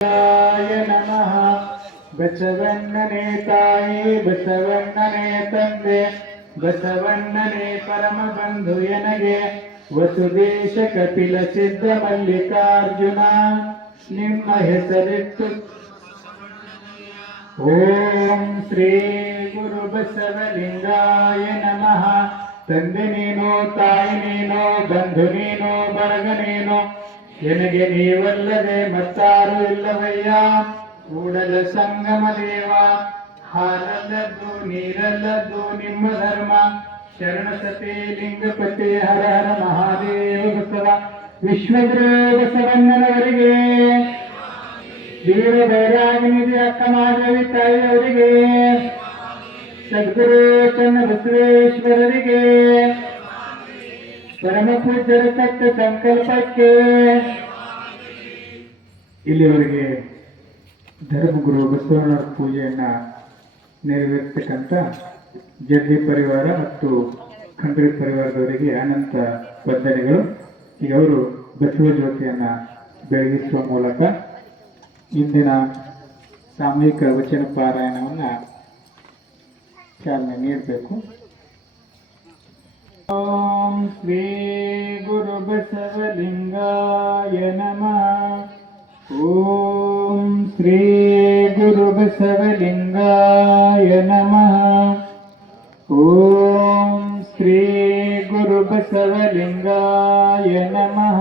ನಮಃ. ಬಸವಣ್ಣನೇ ತಾಯಿ ಬಸವಣ್ಣನೇ ತಂದೆ ಬಸವಣ್ಣನೇ ಪರಮ ಬಂಧು ಎನಗೆ ವಸುದೇಶ ಕಪಿಲ ಸಿದ್ಧ ಮಲ್ಲಿಕಾರ್ಜುನ ನಿಮ್ಮ ಹೆಸರಿಟ್ಟು ಓಂ ಶ್ರೀ ಗುರು ಬಸವಲಿಂಗಾಯ ನಮಃ. ತಂದೆ ನೀನು ತಾಯಿ ನೀನು ಬಂಧು ನೀನು ಬಳಗ ನೀನು ಎನಗೆ ನೀವಲ್ಲದೆ ಮತ್ತಾರು ಇಲ್ಲವಯ್ಯ. ಕೂಡಲ ಸಂಗಮ ದೇವ ಹಾಲಲ್ಲದ್ದು ನೀರಲ್ಲದ್ದು ನಿಮ್ಮ ಧರ್ಮ. ಶರಣ ಸತಿ ಲಿಂಗಪತಿ ಹರ ಹರ ಮಹಾದೇವ ಬಸವ. ವಿಶ್ವಗುರು ಬಸವಣ್ಣನವರಿಗೆ, ವೀರ ಬೈರಾಗಿನಿಧಿ ಅಕ್ಕ ಮಹಾದೇವಿ ತಾಯಿಯವರಿಗೆ, ಸದ್ಗುರು ಚನ್ನ ಬಸವೇಶ್ವರರಿಗೆ, ಪರಮ ಪೂಜ್ಯರ ಸತ್ಯ ಸಂಕಲ್ಪಕ್ಕೆ ಇಲ್ಲಿವರೆಗೆ ಧರ್ಮಗುರು ಬಸವಣ್ಣನ ಪೂಜೆಯನ್ನ ನೆರವೇರಿಸತಕ್ಕಂಥ ಜಡ್ಡಿ ಪರಿವಾರ ಮತ್ತು ಖಂಡ್ರಿ ಪರಿವಾರದವರಿಗೆ ಅನಂತ ವಂದನೆಗಳು. ಈಗ ಅವರು ಬಸವ ಜ್ಯೋತಿಯನ್ನ ಬೆಳಗಿಸುವ ಮೂಲಕ ಇಂದಿನ ಸಾಮೂಹಿಕ ವಚನ ಪಾರಾಯಣವನ್ನ ಚಾಲನೆ ನೀಡಬೇಕು. ಓಂ ಶ್ರೀ ಗುರು ಬಸವಲಿಂಗಾಯ ನಮಃ. ಓಂ ಶ್ರೀ ಗುರು ಬಸವಲಿಂಗಾಯ ನಮಃ. ಓಂ ಶ್ರೀ ಗುರು ಬಸವಲಿಂಗಾಯ ನಮಃ.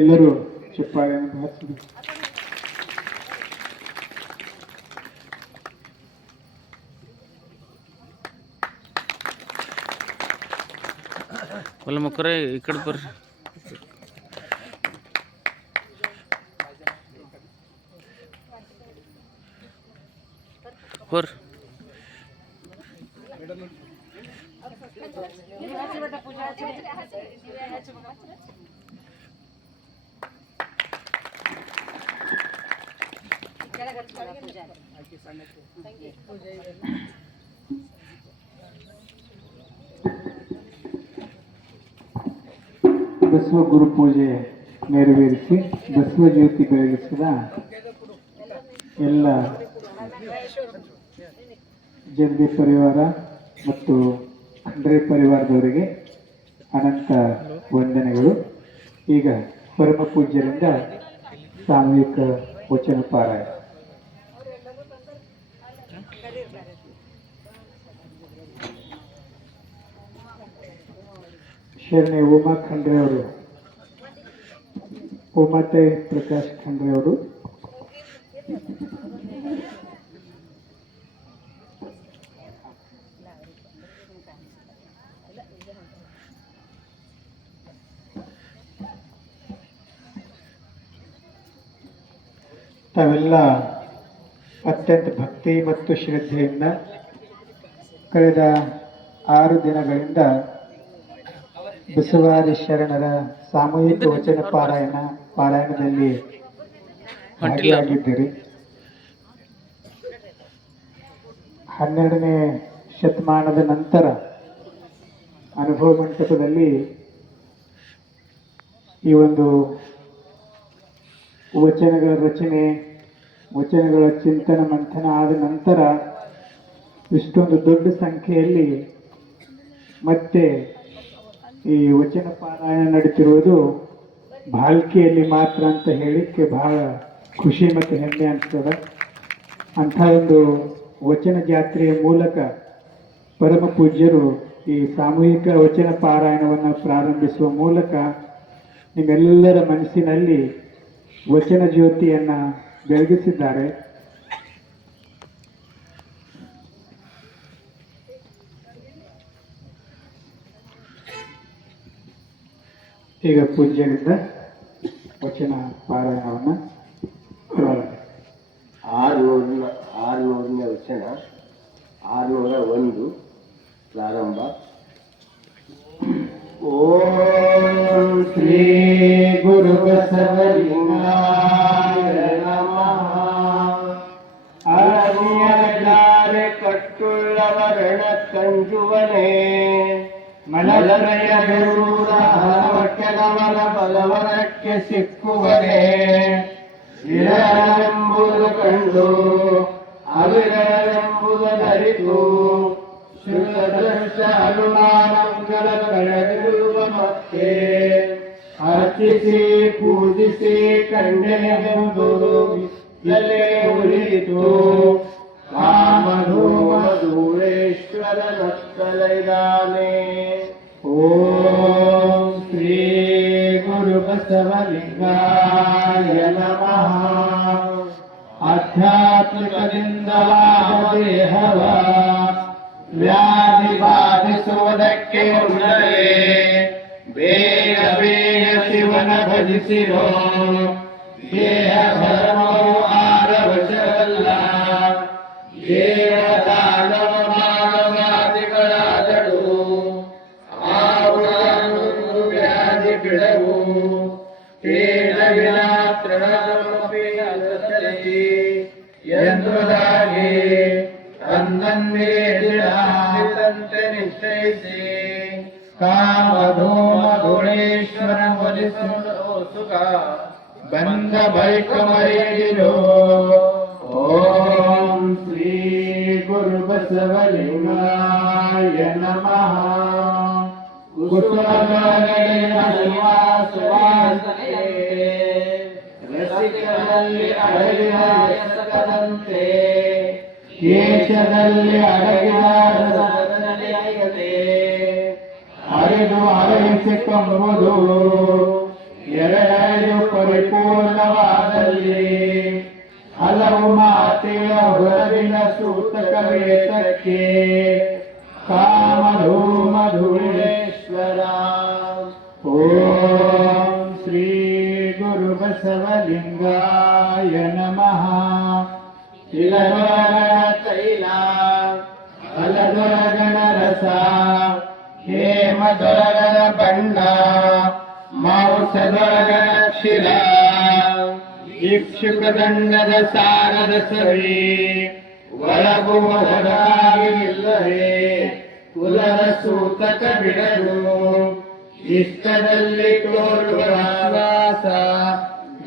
ಎಲ್ಲರೂ ಚಪ್ಪಾಳೆಯನ್ನು ಬಾರಿಸಬೇಕು. ಒಲ್ಲ ಮಕ್ಕರೇ ಈ ಕಡೆ ಬರ್ರಿ. ಹೊರ್ ಬಸವ ಗುರು ಪೂಜೆ ನೆರವೇರಿಸಿ ಬಸವ ಜ್ಯೋತಿ ಬೆಳಗಿಸಿದ ಎಲ್ಲ ಜಗದಿ ಪರಿವಾರ ಮತ್ತು ಖಂಡ್ರೆ ಪರಿವಾರದವರಿಗೆ ಅನಂತ ವಂದನೆಗಳು. ಈಗ ಪರಮ ಪೂಜ್ಯರಿಂದ ಸಾಮೂಹಿಕ ವಚನ ಪಾರಾಯಣ. ಶರಣೆ ಉಮಾ ಖಂಡ್ರೆ ಅವರು, ಉಮಾತೆ ಪ್ರಕಾಶ್ ಖಂಡ್ರೆ ಅವರು, ತಾವೆಲ್ಲ ಅತ್ಯಂತ ಭಕ್ತಿ ಮತ್ತು ಶ್ರದ್ಧೆಯಿಂದ ಕಳೆದ 6 ದಿನಗಳಿಂದ ಬಸವಾದಿ ಶರಣರ ಸಾಮೂಹಿಕ ವಚನ ಪಾರಾಯಣದಲ್ಲಿ ಭಾಗಿಯಾಗಿದ್ದೀರಿ. 12ನೇ ಶತಮಾನದ ನಂತರ ಅನುಭವ ಮಂಟಪದಲ್ಲಿ ಈ ಒಂದು ವಚನಗಳ ರಚನೆ, ವಚನಗಳ ಚಿಂತನ ಮಂಥನ ಆದ ನಂತರ ಇಷ್ಟೊಂದು ದೊಡ್ಡ ಸಂಖ್ಯೆಯಲ್ಲಿ ಮತ್ತೆ ಈ ವಚನ ಪಾರಾಯಣ ನಡೀತಿರುವುದು ಭಾಲ್ಕಿಯಲ್ಲಿ ಮಾತ್ರ ಅಂತ ಹೇಳಿಕ್ಕೆ ಬಹಳ ಖುಷಿ ಮತ್ತು ಹೆಮ್ಮೆ ಅನಿಸ್ತದೆ. ಅಂಥ ಒಂದು ವಚನ ಜಾತ್ರೆಯ ಮೂಲಕ ಪರಮ ಪೂಜ್ಯರು ಈ ಸಾಮೂಹಿಕ ವಚನ ಪಾರಾಯಣವನ್ನು ಪ್ರಾರಂಭಿಸುವ ಮೂಲಕ ನಿಮ್ಮೆಲ್ಲರ ಮನಸ್ಸಿನಲ್ಲಿ ವಚನ ಜ್ಯೋತಿಯನ್ನು ಬೆಳಗಿಸಿದ್ದಾರೆ. ಈಗ ಪೂಜ್ಯರಿಂದ ವಚನ ಪಾರಾಯಣವನ್ನು ಪ್ರಾರಂಭ. 600ನೇ ವಚನ 601 ಪ್ರಾರಂಭ. ಓಂ ಶ್ರೀ ಗುರು ಬಸವಲಿಂಗಾಯ ನಮಃ. ಅರಣ್ಯರೆ ಕಟ್ಟುಳ್ಳವರಣ ಕಂಜುವನೇ ಮಲರಯ ದೂರ ಕೆಲವರ ಬಲವರಕ್ಕೆ ಸಿಕ್ಕುವನೇ ವಿರಳೆಂಬುದು ಕಂಡು ಅವಿರಳೆಂಬುದರಿತು ಶ್ರುತದೃಷ್ಟ ಅನುಮಾನಗಳ ಕಳೆದಿರುವ ಮತ್ತೆ ಅರ್ಚಿಸಿ ಪೂಜಿಸಿ ಕಂಡೆನೆಂದು ಎಲೆ ಉಳಿತು ಕಾಮಧೂಮಧೂಳೇಶ್ವರನತ್ತಲೈದಾನೆ. ಓಂ ಶ್ರೀ ಗುರು ಬಸವಲಿಂಗಾಯ ನಮಃ. ಆಧ್ಯಾತ್ಮಿಕದಿಂದ ದೇಹವ ವ್ಯಾಧಿ ಬಾಧಿಸುವುದಕ್ಕೆ ಮುನ್ನವೇ ಬೇಗ ಬೇಗ ಶಿವನ ಭಜಿಸಿರೋ. ದೇಹ ಧರ್ಮವು ಆರವಶವಲ್ಲ, ದೇವದಾನವ ಮಾನವಾದಿಗಳಾದಳು. ಆವುಗಳನ್ನು ವ್ಯಾಧಿ ಬಿಡವು ತೇಜವಿನ ತೃಣಮಪಿ ಅಸಲಿ ಎಂಬುದಾಗಿ ಅನ್ನನ್ನೇ ದಿಢಾಂತೆ ನಿಶ್ಚಯಿಸಿ ಕಾಮಧೂಮಧೂಳೇಶ್ವರ ಒಲಿಸುವ ಸುಖ ಬಂದ ಬಳಿಕ ಮರೆಯದಿರೋ. ಓಂ ಶ್ರೀ ಗುರು ಬಸವಲಿಂಗಾಯ ನಮಃ. ಕುಸುಮಗಳಿನ ಸುವಾಸನೆ ರಸಿಕರಲ್ಲಿ ಅಡಗಿದ ರಸಕದಂತೆ ಕೇಶದಲ್ಲಿ ಅಡಗಿದ ರಸನಡೆಯದೆ ಅರಿದು ಅರಹಿಸಿಕೊಂಬುದು ಎರಡೆರಡು ಪರಿಪೂರ್ಣವಾದಲ್ಲಿ ಹಲವು ಮಾತೆಯ ಹೊರಗಿನ ಸೂತಕ ವೇತಕ್ಕೆ ಕಾಮಧೂಮಧೂಳೇಶ್ವರ. ಓಂ ಶ್ರೀ ಗುರು ಬಸವಲಿಂಗಾಯ ನಮಃ. ಇಲದೊರಗಣ ತೈಲ ಅಲದೊರಗಣ ರಸ ಹೇಮದೊರಗಣ ಬಣ್ಣ ಮಾಂಸದೊರಗಣ ಶಿರ ಇಕ್ಷುಕದಂಡದ ಸಾರದ ಸವಿ ಒಳಗುವ ಹೊರಗಿಲ್ಲವೇ ಕುಲದ ಸೂತಕ ಬಿಡಲು ಇಷ್ಟದಲ್ಲಿ ತೋರುವ ಶ್ವಾಸ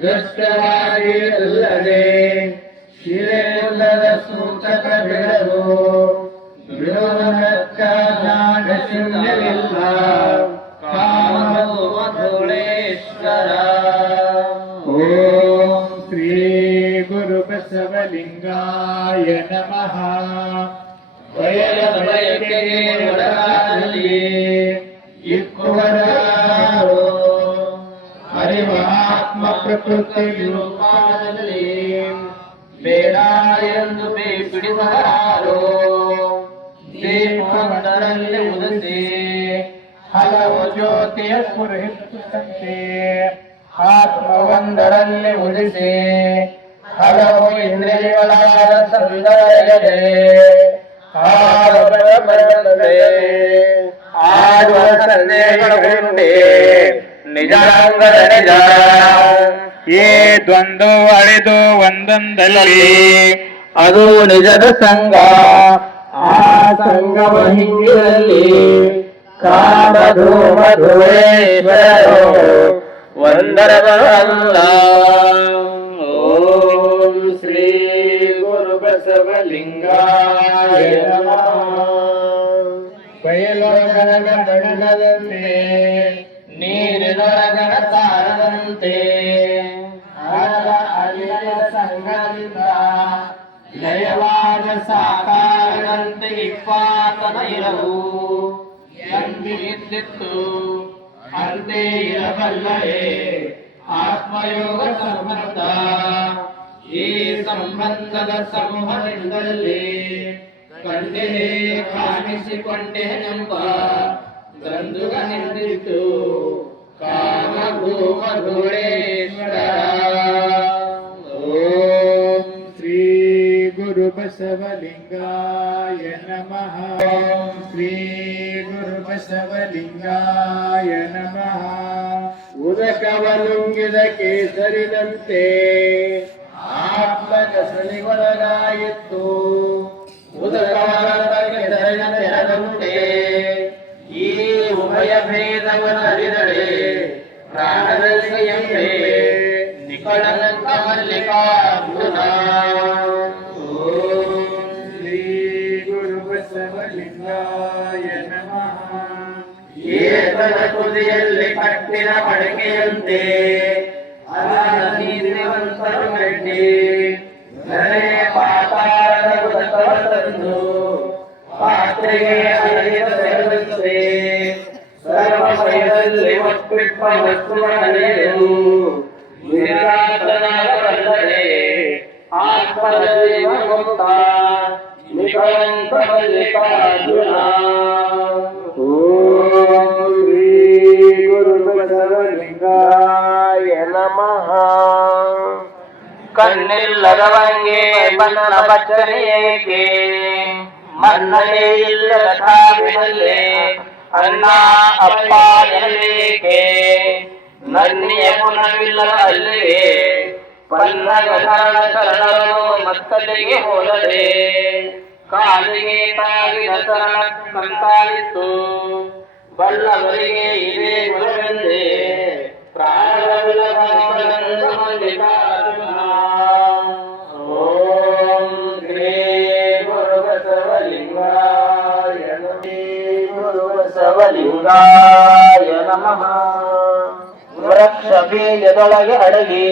ದೃಷ್ಟವಾಗಿರಲ್ಲದೆ ಶಿಲೆಯುಲ್ಲದ ಸೂತಕ ಬಿಡಲು ಬಿಡುವನಕ್ಕ ಜ್ಞಾನ ಶೂನ್ಯವಿಲ್ಲ ಕಾಮಧೂಮಧೂಳೇಶ್ವರ. ಓಂ ಶ್ರೀ ಗುರು ಬಸವಲಿಂಗಾಯ ನಮಃ. ಬಯಲ ಬಯಕೆಗೆ ಒಳಗಾದಲ್ಲಿ ಇಕ್ಕುವರಾರೋ ಅರಿವ ಆತ್ಮ ಪ್ರಕೃತಿ ರೂಪಾದಲ್ಲಿ ಬೇಡ ಎಂದು ಬಿಡಿಸಲಾರೋ. ದೀಪವೊಂದರಲ್ಲಿ ಉದಿಸಿ ಹಲವು ಜ್ಯೋತಿಯ ಸ್ಫುರಿಸುತ್ತಂತೆ ಆತ್ಮವೊಂದರಲ್ಲಿ ಉದಿಸಿ ಹಲವು ಇಂದ್ರಿಯಗಳಾದ ಸಂದರ್ಭದಲ್ಲಿ ಆಡುವ ಸಂದೇಹಗಳುಂಟೆ ನಿಜಾಂಗದ ನಿಜ ಏ ದ್ವಂದ್ವ ಅಳೆದು ಒಂದೊಂದಲ್ಲಿ ಅದು ನಿಜದ ಸಂಘ. ಆ ಸಂಗಮ ಹಿಂಗಿರಲಿ ಕಾಮಧೂಮಧೂಳೇಶ್ವರೋ ಒಂದರವಲ್ಲ. ಓಂ ಶ್ರೀ ಗುರು ಬಸವಲಿಂಗಾಯ ನಮಃ. ಬಯಲೊಳಗಣ ಬಣ್ಣದಂತೆ ನೀರಿನೊಳಗಣ ಸಾರದಂತೆ ಅರಳ ಅಲಿಯ ಸಂಗದಿಂದ ಲಯವಾದ ಸಾಕಾರದಂತೆ ಇಪ್ಪಾತನ ಇರವು ಎಂದಿತ್ತು ಅಂತೆ ಇರಬಲ್ಲವೇ ಆತ್ಮಯೋಗ ಸಂಬಂಧ. ಈ ಸಂಬಂಧದ ಸಮೂಹದಿಂದಲೇ ಕಂಡೆ ಕಾಣಿಸಿಕೊಂಡೆನೆಂಬ ಗಂದುಗ ನಿಂದಿತ್ತು ಕಾಮಧೂಮಧೂಳೇಶ್ವರ. ಓಂ ಶ್ರೀ ಗುರು ಬಸವಲಿಂಗಾಯ ನಮಃ. ಓಂ ಶ್ರೀ ಗುರು ಬಸವಲಿಂಗಾಯ ನಮಃ. ಉದಕವಲುಂಗಿದ ಕೇಸರಿದಂತೆ ಆತ್ಮಕಸಲಿಗೊಳಗಾಯಿತು ಉದಕವಲಂತೆ ಈ ಉಭಯ ಭೇದವನ್ನರಿದಳೆ ಪ್ರಾಣದಲ್ಲಿ ಎಂಬೆ ನಿಕಳನಂತ ಮಲ್ಲಿಕಾ ಮರದ ತುದಿಯಲ್ಲಿ ಕಟ್ಟಿನ ಮಡಕೆಯಂತೆ ನೀತಿವಂತರು ಗಟ್ಟಿ ನರೆ ಪಾತಾಳದ ಉದಕವ ತಂದು ಪಾತ್ರೆಗೆ ಅರಿದ ಸೇರಿಸುತ್ತೆ ಸರ್ವಮಯದಲ್ಲಿ ಒಪ್ಪಿಟ್ಟ ವಸ್ತುಗಳ ನಡೆಯಲು ನಿರಾತನಾಗಬಲ್ಲದೆ ಆತ್ಮದಲ್ಲಿ ಮುಕ್ತ ನಿಕಳಂಕ ಮಲ್ಲಿಕಾರ್ಜುನ. ಓಂ ಶ್ರೀ ಗುರು ಬಸವಲಿಂಗಾಯ ನಮಃ. ಕಣ್ಣಿಲ್ಲದವಂಗೆ ಬಣ್ಣ ಬಚ್ಚನೆಯೇಕೆ ಮನ್ನಣೆ ಇಲ್ಲದ ಕಾವಿನಲ್ಲೇ ಅನ್ನ ಅಪ್ಪ ಎನ್ನಬೇಕೆ ನನ್ನಿಯ ಗುಣವಿಲ್ಲದ ಅಲ್ಲಿಗೆ ಪಲ್ಲಗ ಶರಣರು ಮತ್ತಲ್ಲಿಗೆ ಹೋದರೆ ಕಾಲಿಗೆ ತಾಗಿದ ಶರಣ ಕಂತಾಯಿತು ಬಲ್ಲವರಿಗೆ ಇದೇ ಗುಣವೆಂದೇ ಪ್ರಾಣವಿಲ್ಲದ ಮಲ್ಲಿಕಾರ್ಜುನ. ಓಂ ಶ್ರೀ ಗುರು ಬಸವಲಿಂಗಾಯ ಗುರು ಬಸವಲಿಂಗಾಯ ನಮಃ. ವೃಕ್ಷ ಬೀಜದೊಳಗೆ ಅಡಗಿ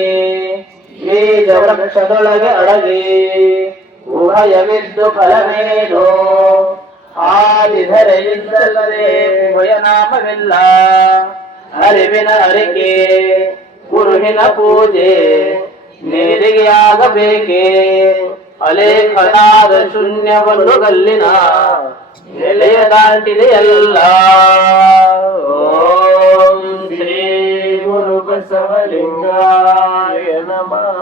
ಬೀಜ ವೃಕ್ಷದೊಳಗೆ ಅಡಗಿ ಉಭಯವಿದ್ದು ಫಲವೇನು ಆದಿಧರೆ ಇದ್ದಲ್ಲದೆ ಉಭಯನಾಮವಿಲ್ಲ. ಅರಿವಿನ ಅರಿಕೆ ಗುರುವಿನ ಪೂಜೆ ನೇರಿಗೆಯಾಗಬೇಕೆ ಅಲೇಖನಾದ ಶೂನ್ಯವನ್ನು ಗಲ್ಲಿನ ನೆಲೆಯ ದಾಟಿದೆಯಲ್ಲ. ಓಂ ಶ್ರೀ ಗುರು ಬಸವಲಿಂಗಾಯ ನಮಃ.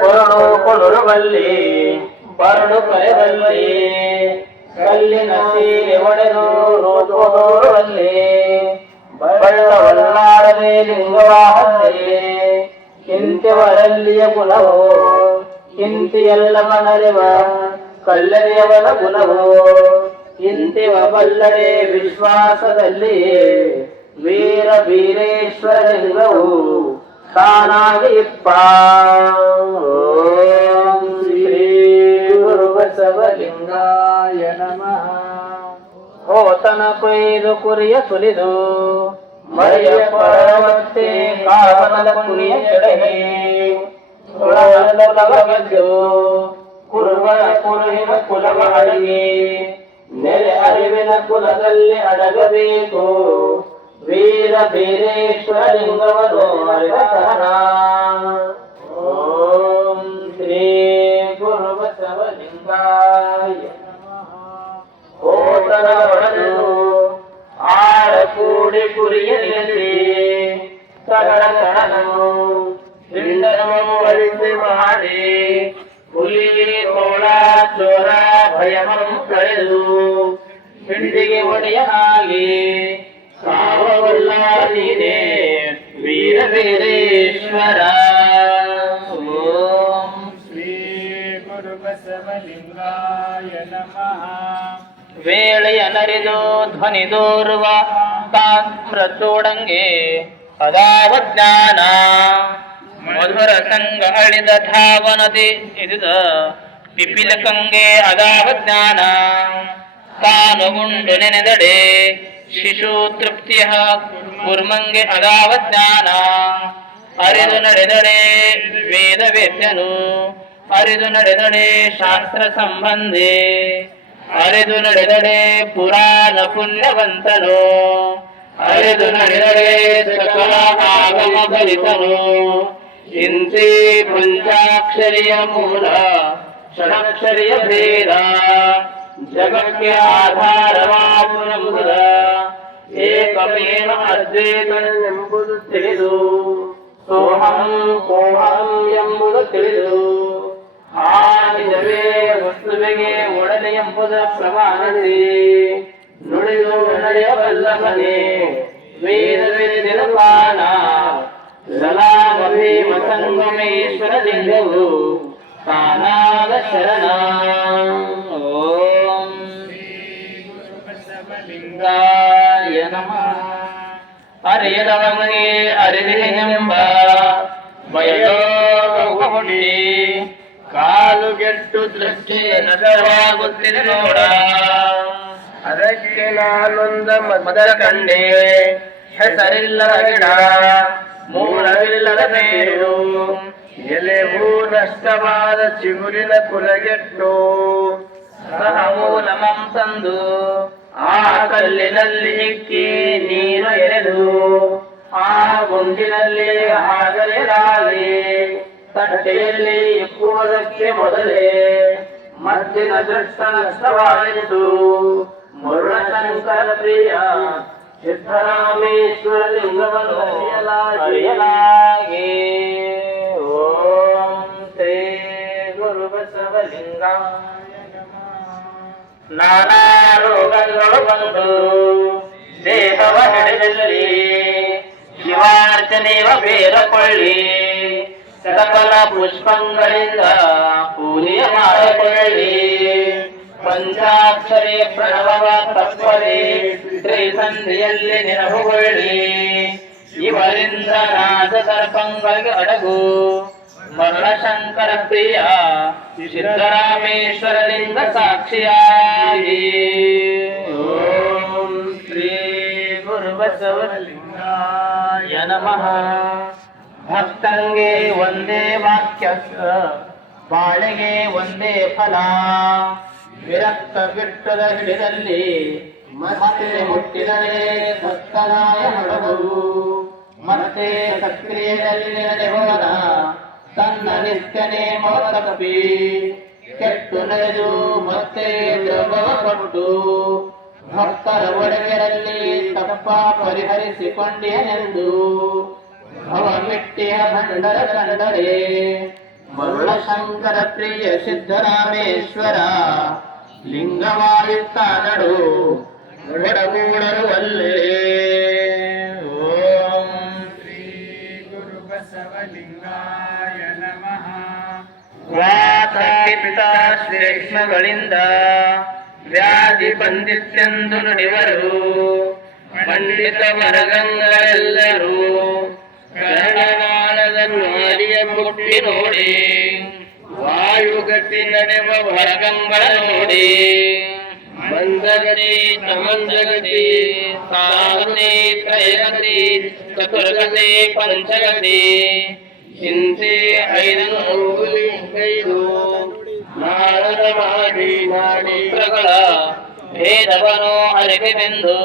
ಕೊರಳು ಕೊಡುರುಬಲ್ಲಿ ಬರಡು ಕರೆಬಲ್ಲಿ ಕಲ್ಲಿನ ಸೀರೆ ಒಡೆದು ರೋಜೋಡುವಲ್ಲಿ ಬಳ್ಳವನ್ನಾಡದೆ ಲಿಂಗವಾಹದೆ ಕಿಂತೆವರಲ್ಲಿಯ ಗುಣವು ಕಿಂತಿಯಲ್ಲ ಮನರೆವ ಕಲ್ಲರೆಯವನ ಗುಣವು ಇಂತಿವ ಬಲ್ಲಡೆ ವಿಶ್ವಾಸದಲ್ಲಿ ವೀರ ವೀರೇಶ್ವರ ಲಿಂಗವು ತಾನಾಗಿ ಇಪ್ಪ. ಓಂ ಶ್ರೀ ಗುರು ಬಸವಲಿಂಗಾಯ ನಮಃ. ಹೋತನ ಕೊಯ್ದು ಕುರಿಯ ಸುಲಿದು ಮರೆಯ ಪರವತ್ತೆ ಕಾವನದ ಕುರಿಯ ಕೆಡಹಿ ಗೆದ್ದು ಕುರುಬರ ಕುರುಹಿನ ಕುಲವ ಅಡಗಿ ನೆರೆ ಅರಿವಿನ ಕುಲದಲ್ಲಿ ಅಡಗಬೇಕು ವೀರ ಬೀರೇಶ್ವರ ಲಿಂಗವನ್ನು ಅರಿವ ಶರಣ. ಓಂ ಶ್ರೀ ಗುರು ಬಸವಲಿಂಗಾಯ ಹೋತನ ಹೊಡೆದು ಆಳ ಕೂಡಿ ಕುರಿಯ ನಿಲ್ಲಿಸಿ ಸಗಡ ಶರಣನು ಹಿಂಡನವು ಅಳಿಸಿ ಮಾಡಿ ಹುಲಿ ತೋಳ ಚೋರ ಭಯಮಂ ಕಳೆದು ಹಿಂಡಿಗೆ ಒಡೆಯನಾಗಿ ಸಾವವಲ್ಲ ನೀನೇ ವೀರ ವೀರೇಶ್ವರ. ಓಂ ಶ್ರೀ ಗುರು ಬಸವಲಿಂಗಾಯ ನಮಃ. ವೇಳೆಯ ನರಿದು ಧ್ವನಿದೋರುವ ತಾಮ್ರತೋಡಂಗೆ ಅದಾವ ಜ್ಞಾನ ಮಧುರ ಸಂಗ ಅಳಿದ ಧಾವನದಿ ಇದಿದ ಪಿಪಿಲಕಂಗೆ ಅದಾವ ಜ್ಞಾನ ತಾನು ಉಂಡು ನೆನೆದಡೆ ಶಿಶು ತೃಪ್ತಿಯ ಕುರ್ಮಂಗೆ ಅದಾವ ಜ್ಞಾನ ಅರಿದು ನಡೆದಡೆ ವೇದ ವೇದ್ಯನು ಅರಿದು ನಡೆದಡೆ ಶಾಸ್ತ್ರ ಸಂಬಂಧಿ ಅರಿದು ನಡೆದಡೆ ಪುರಾಣ ಪುಣ್ಯವಂತನು ಅರಿದು ನಡೆದಡೆ ಸಕಲ ಆಗಮ ಫಲಿತನು ಇಂತಿ ಪಂಚಾಕ್ಷರಿಯ ಮೂಲ ಷಡಕ್ಷರಿಯ ಭೇದ ಜಗಕ್ಕೆ ಆಧಾರವಾಗುವುದೆಂಬುದ ಏಕಮೇವ ಅದ್ವೈತನೆಂಬುದು ತಿಳಿದು ಸೋಹಂ ಕೋಹಂ ಎಂಬುದು ತಿಳಿದು ಆ ನಿಜವೇ ವಸ್ತುವಿಗೆ ಒಡನೆ ಎಂಬುದ ಪ್ರಮಾಣದಿ ನುಡಿದು ನಡೆಯಬಲ್ಲ ಮನೆ ವೇದವೇ ನಿರಪಾನ ಲಲಾಮಭೀಮ ಸಂಗಮೇಶ್ವರ ಲಿಂಗವು ತಾನಾದ ಶರಣ. ಓಂ ಲಿಂಗಾಯ ನಮಃ. ಅರಿಯದವನಿಗೆ ಅರಿವೆನೆಂಬ ಬಯಲೋಗ ಹುಟ್ಟಿ ಕಾಲುಗೆಟ್ಟು ದೃಷ್ಟಿ ನಗರವಾಗುತ್ತಿದೆ ನೋಡ ಅದಕ್ಕೆ ನಾನೊಂದ ಮದರ ಕಂಡೆ, ಹೆಸರಿಲ್ಲದ ಗಿಡ, ಮೂಲವಿಲ್ಲದ ಬೇರು, ಎಲೆಗೂ ನಷ್ಟವಾದ ಚಿಗುರಿನ ಕುಲಗೆಟ್ಟು, ಸಹ ಮೂಲಮಂ ತಂದು ಆ ಕಲ್ಲಿನಲ್ಲಿ ಇಕ್ಕಿ ನೀರು ಎರೆದು ಆ ಗುಂಡಿನಲ್ಲಿ ಹಾಗಲೆರಾಗಿ ತಟ್ಟೆಯಲ್ಲಿ ಇಕ್ಕುವುದಕ್ಕೆ ಮೊದಲೇ ಮದ್ದಿನ ದೃಷ್ಟ ನಷ್ಟವಾಯಿತು. ಮುರುಳಶಂಕರ ಪ್ರಿಯ ಸಿದ್ದರಾಮೇಶ್ವರ ಲಿಂಗವನ್ನು ಅರಿಯಲಾಗಿ. ಓಂ ಶ್ರೀ ಗುರು ಬಸವಲಿಂಗಾಯ ನಾನಾ ರೋಗಗಳು ಬಂದು ದೇಹವ ಹಿಡಿದಲ್ಲಿ ಶಿವಾರ್ಚನೆಯ ಬೇರಕೊಳ್ಳಿ, ಸಕಲ ಪುಷ್ಪಗಳಿಂದ ಪೂಜೆ ಮಾಡಿಕೊಳ್ಳಿ. ಪಂಚಾಕ್ಷರಿ ಪ್ರಣವ ತಪ್ಪದೆ ತ್ರಿಸಂಧಿಯಲ್ಲಿ ನೆನಪುಗೊಳ್ಳಿ. ಇವರಿಂದ ರಾಜಸರ್ಪಂಗಳಿಗೆ ಅಡಗು ಮರುಳಶಂಕರ ಪ್ರಿಯ ಸಿದ್ದರಾಮೇಶ್ವರ ಲಿಂಗ ಸಾಕ್ಷಿಯಾಗಿ. ಓಂ ಶ್ರೀ ಗುರು ಬಸವಲಿಂಗಾಯ ನಮಃ. ಭಕ್ತಂಗೆ ಒಂದೇ ವಾಕ್ಯ, ಬಾಳೆಗೆ ಒಂದೇ ಫಲ. ವಿರಕ್ತ ಬಿಟ್ಟದ ಹಿಡಿದಲ್ಲಿ ಮತ್ತೆ ಹುಟ್ಟಿದರೆ ಸತ್ತನಾಯ ಹೊರಗು. ಮತ್ತೆ ಸಕ್ರಿಯದಲ್ಲಿ ನಡೆಯೋಣ ತನ್ನ ನಿತ್ಯನೇ ಮೋಸ ಕಪಿ. ಕೆಟ್ಟು ನಡೆದು ಮತ್ತೆ ದ್ರವವ ಕೊಟ್ಟು ಭಕ್ತರ ಒಡೆಯರಲ್ಲಿ ತಪ್ಪ ಪರಿಹರಿಸಿಕೊಂಡಿಯನೆಂದು ಭವ ಮಿಟ್ಟಿಯ ಭಂಡರ ಕಂಡರೆ ಮರುಳಶಂಕರ ಪ್ರಿಯ ಸಿದ್ದರಾಮೇಶ್ವರ ಲಿಂಗವಾಯುತ್ತಾನಡು ಒಡಗೂಡರು ಅಲ್ಲೇ. ಓಂ ಶ್ರೀ ಗುರು ಬಸವಲಿಂಗಾಯ ನಮಃ. ವಾತ ಪಿತ್ತ ಶ್ಲೇಷ್ಮಗಳಿಂದ ವ್ಯಾಧಿ ಬಂದಿತ್ತೆಂದು ನುಡಿವರು ಪಂಡಿತ ವರಗಂಗರೆಲ್ಲರೂ. ಕರ್ಣನಾಳದ ನಾಡಿಯ ಮುಟ್ಟಿ ನೋಡಿ ವಾಯುಗತಿ ನಡೆವ ವರಗಂಗಳ ನೋಡಿ. ಮಂದಗತಿ ಸಮಂದಗತಿ ಸಾಗತಿ ತ್ರಯಗತಿ ಚತುರ್ಗತಿ ಪಂಚಗತಿ ಚಿಂತೆ ಐದು ನಾಳದ ಮಾಡಿ ನಾಡಿಗಳ ಭೇದವನು ಅರಿವೆಂದು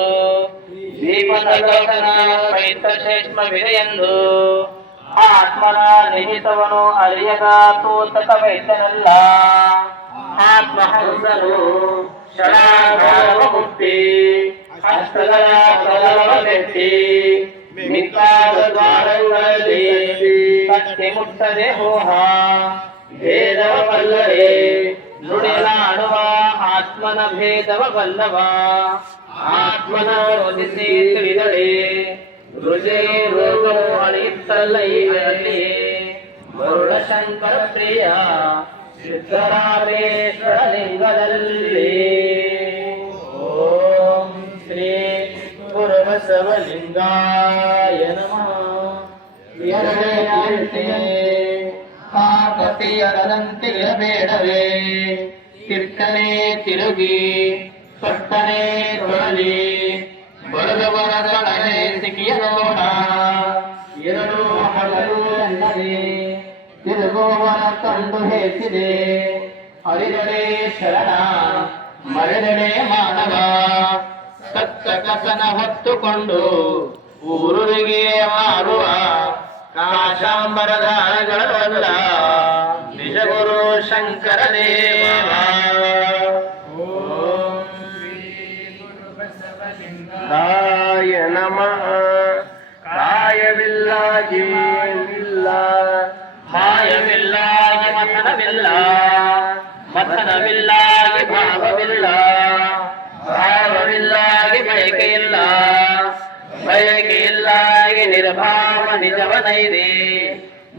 ದೀಪದ ಪೈತ್ರ ಶ್ರೇಷ್ಠವಿದೆಯೆಂದು ಆತ್ಮನ ನಿಹಿತವನು ಅರಿಯದ ತೋತಕ ವೈದ್ಯನಲ್ಲ. ಆತ್ಮಹಂಸನು ಷಡಾಧಾರವ ಮುಟ್ಟಿ ಹಸ್ತಗಳ ಕಲವ ಬೆಟ್ಟಿ ಮಿಕ್ಕಾದ ದ್ವಾರಗಳಲ್ಲಿ ಕಟ್ಟಿ ಮುಟ್ಟದೆ ಹೋಹ. ಭೇದವ ಬಲ್ಲರೆ ನುಡಿಲಾಡುವ ಆತ್ಮನ ಭೇದವ ಬಲ್ಲವ. ಆತ್ಮನ ರೋಧಿಸಿ ತಿಳಿದಳೆ ರುಜೆ ರೋಗವು ಅಳಿಯುತ್ತಲ್ಲಿ. ಮರುಳಶಂಕರ ಪ್ರಿಯ ಸಿದ್ದರಾಮೇಶ್ವರ ಲಿಂಗದಲ್ಲಿ. ಓಂ ಶ್ರೀ ಗುರು ಬಸವಲಿಂಗಾಯ ನಮಃ. ಎರಡನೇ ಕಾಕತಿಯರಂತಿರಬೇಡವೇ ತಿರ್ತನೆ ತಿರುಗಿ ಸೊಟ್ಟನೆ ತೊಳಲಿ. ಬರದವರದೊಳಗೆ ಸಿಕ್ಕಿಯ ನೋಡ ಎರಡು ಹಗಲು ಅನ್ನದೆ ತಿರುಗುವವನ ಕಂಡು ಹೇಸಿದೆ. ಹರಿದಡೆ ಶರಣ ಮರೆದಡೆ ಮಾನವ. ಸತ್ತ ಕಸನ ಹೊತ್ತುಕೊಂಡು ಊರಿಗೆ ಮಾರುವ ಕಾಶಾಂಬರಧಾರಗಳಲ್ಲ ನಿಜ ಗುರು ಶಂಕರ ದೇವ. ಓಂ ಶ್ರೀ ಗುರು ಬಸವಲಿಂಗಾಯ ನಮಃ. ಕಾಯವಿಲ್ಲಾಗಿ ಇಲ್ಲ ಮಾಯವಿಲ್ಲಾಗಿ ಮಥನವಿಲ್ಲ, ಮಥನವಿಲ್ಲಾಗಿ ಭಾವವಿಲ್ಲ, ಭಾವವಿಲ್ಲಾಗಿ ಬಯಕೆಯಿಲ್ಲ, ಬಯಕೆಯಿಲ್ಲಾಗಿ ನಿರ್ಭಾವ ನಿಜವನೈದೆ.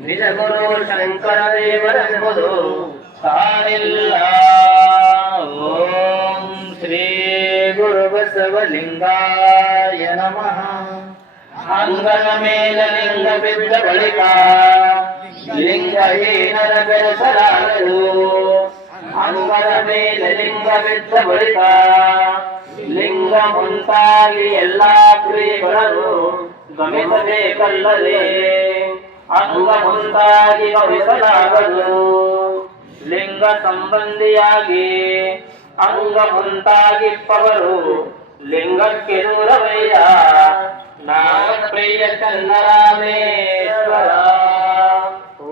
ನಿಜ ಗುರು ಶಂಕರ ದೇವರೆಂಬುದು ಸಾರಿಲ್ಲ. ಓಂ ಶ್ರೀ ಗುರು ಬಸವಲಿಂಗಾಯ ನಮಃ. ಅಂಗದ ಮೇಲೆ ಲಿಂಗ ಬಿದ್ದ ಬಳಿಕ ಲಿಂಗಹೀನರ ಬೆಳೆಸಲಾಗದು. ಅಂಗದ ಮೇಲೆ ಲಿಂಗ ಬಿದ್ದ ಬಳಿಕ ಲಿಂಗ ಮುಂತಾಗಿ ಎಲ್ಲಾ ಕ್ರಿಯೆಗಳನ್ನು ಗಮಿಸಬೇಕಲ್ಲದೆ ಅಂಗ ಮುಂತಾಗಿ ಗಮಿಸಲಾಗದು. ಲಿಂಗ ಸಂಬಂಧಿಯಾಗಿ ಅಂಗ ಮುಂತಾಗಿಪ್ಪವರು ಲಿಂಗಕ್ಕೆ ದೂರವಯ್ಯ. ನಾಗಪ್ರಿಯ ಚನ್ನರಾಮೇಶ್ವರ.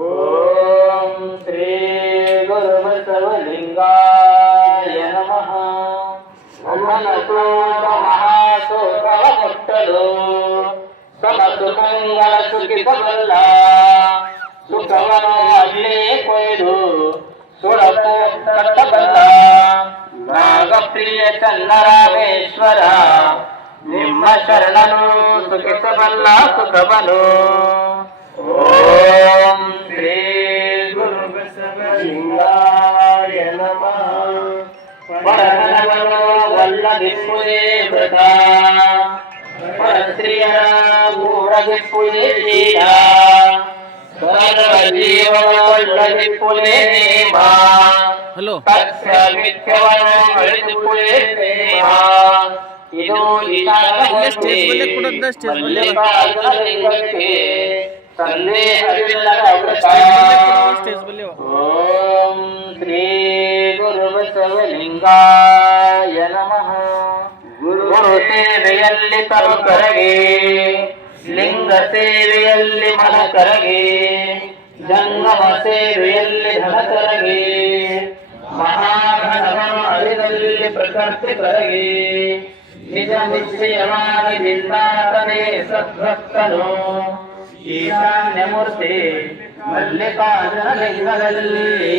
ಓಂ ಶ್ರೀ ಗುರು ಬಸವಲಿಂಗಾಯ ನಮಃ. ಮನಸೋಕ ಮಹಾಶೋಕವ ಮುಟ್ಟಲು ಸಮಸುಖಂಗಳ ಸುಖಿಸಬಲ್ಲ ಸುಖವನ್ನು ಅಲ್ಲೇ ಕೊಯ್ದು ಸುಳಪು ತಟ್ಟಬಲ್ಲ ನಾಗಪ್ರಿಯ ಚನ್ನರಾಮೇಶ್ವರ. ನಿಮ್ಮ ಶರಣನು ಸುಖಿಸಬಲ್ಲ ಸುಖವನು. ಓಂ ಶ್ರೀ ಗುರು ಬಸವಲಿಂಗಾಯ ನಮಃ. ಪರಧನವನ್ನು ವಲ್ಲದಿಪ್ಪುದೇ ವೃತ, ಪರಸ್ತ್ರೀಯರ ಗೂಢದಿಪ್ಪುದೇ ಜೀವ, ಸರ್ವ ಜೀವವಲ್ಲದಿಪ್ಪುದೇ ನೇಮ, ತತ್ಸ ಮಿಥ್ಯವನ್ನು ಅಳಿದಿಪ್ಪುದೇ ನೇಮ. ಇದು ಮಲ್ಲಿಕಾರ್ಜುನಲಿಂಗಕ್ಕೆ ಸಂದೇಹವಿಲ್ಲದ ವ್ರತ. ಓಂ ಶ್ರೀ ಗುರು ಬಸವಲಿಂಗಾಯ ನಮಃ. ಗುರು ಸೇವೆಯಲ್ಲಿ ತನು ಕರಗಿ, ಲಿಂಗ ಸೇವೆಯಲ್ಲಿ ಮನ ಕರಗಿ, ಜಂಗಮ ಸೇವೆಯಲ್ಲಿ ಧನ ಕರಗಿ, ಮಹಾಘನವನ್ನು ಅರಿದಲ್ಲಿ ಪ್ರಕೃತಿ ಕರಗಿ, ನಿಜ ನಿಶ್ಚಯವಾಗಿ ನಿಂದಾತನೇ ಸದ್ಭಕ್ತನು. ಈಶಾನ್ಯ ಮೂರ್ತಿ ಮಲ್ಲಿಕಾರ್ಜುನ ಲಿಂಗದಲ್ಲಿ.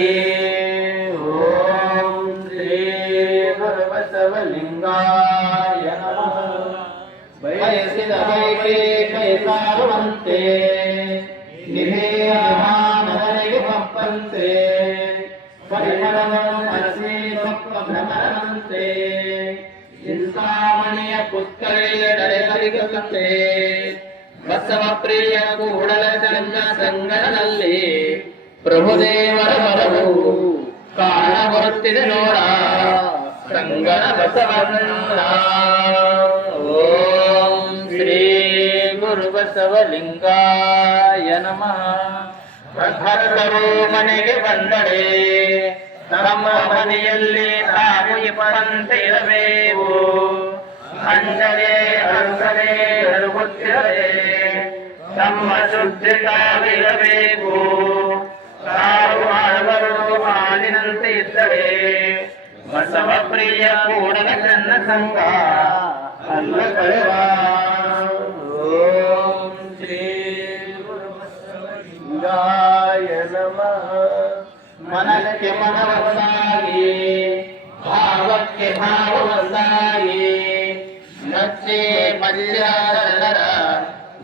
ಓಂ ಶ್ರೀ ಗುರು ಬಸವಲಿಂಗಾಯ ನಮಃ. ಬಯಸಿದ ಬಯಕೆ ಸಾರುವಂತೆ ನಿಧೇಯಮಾನವರಿಗೆ ತಪ್ಪಂತೆ, ಪರಿಮಳವನ್ನು ಮನಸ್ಸೇ ತಪ್ಪ ಭ್ರಮರಂತೆ, ಚಿಂತಾಮಣಿಯ ಪುತ್ಕಳಿಗೆ ನಡೆಸಲಿಗಂತೆ, ಬಸವ ಪ್ರಿಯ ಕೂಡಲ ಚಂದ ಸಂಗನಲ್ಲಿ ಪ್ರಭುದೇವರ ಬರವು ಕಾಣಬರುತ್ತಿದೆ ನೋಡ ಸಂಗನ ಬಸವಣ್ಣ. ಓಂ ಶ್ರೀ ಗುರು ಬಸವಲಿಂಗಾಯ ನಮಃ. ಭಕ್ತರು ಮನೆಗೆ ಬಂದಡೆ ನಮ್ಮ ಮನೆಯಲ್ಲಿ ನಾವು ಇಬ್ಬರಂತೆ ಇರಬೇಕು. ಅಂಜನೆ ಅರುಸನೆ ಅರುಗುತ್ತಿರದೆ ತಮ್ಮ ಶುದ್ಧಿ ತಾವಿರಬೇಕು. ತಾವು ಆಳುವರು ಹಾಲಿನಂತೆ ಇದ್ದರೆ ಬಸವ ಪ್ರಿಯ ಕೂಡಲ ಚನ್ನ ಸಂಘ ಅಲ್ಲ ಕಳೆವ. ಓಂ ಶ್ರೀ ಗುರು ಬಸವಲಿಂಗಾಯ ನಮಃ. ಮನಕ್ಕೆ ಮನವನ್ನಾಗಿ, ಭಾವಕ್ಕೆ ಭಾವವನ್ನಾಗಿ, ನಚ್ಚೆ ಮಲ್ಯಾರರ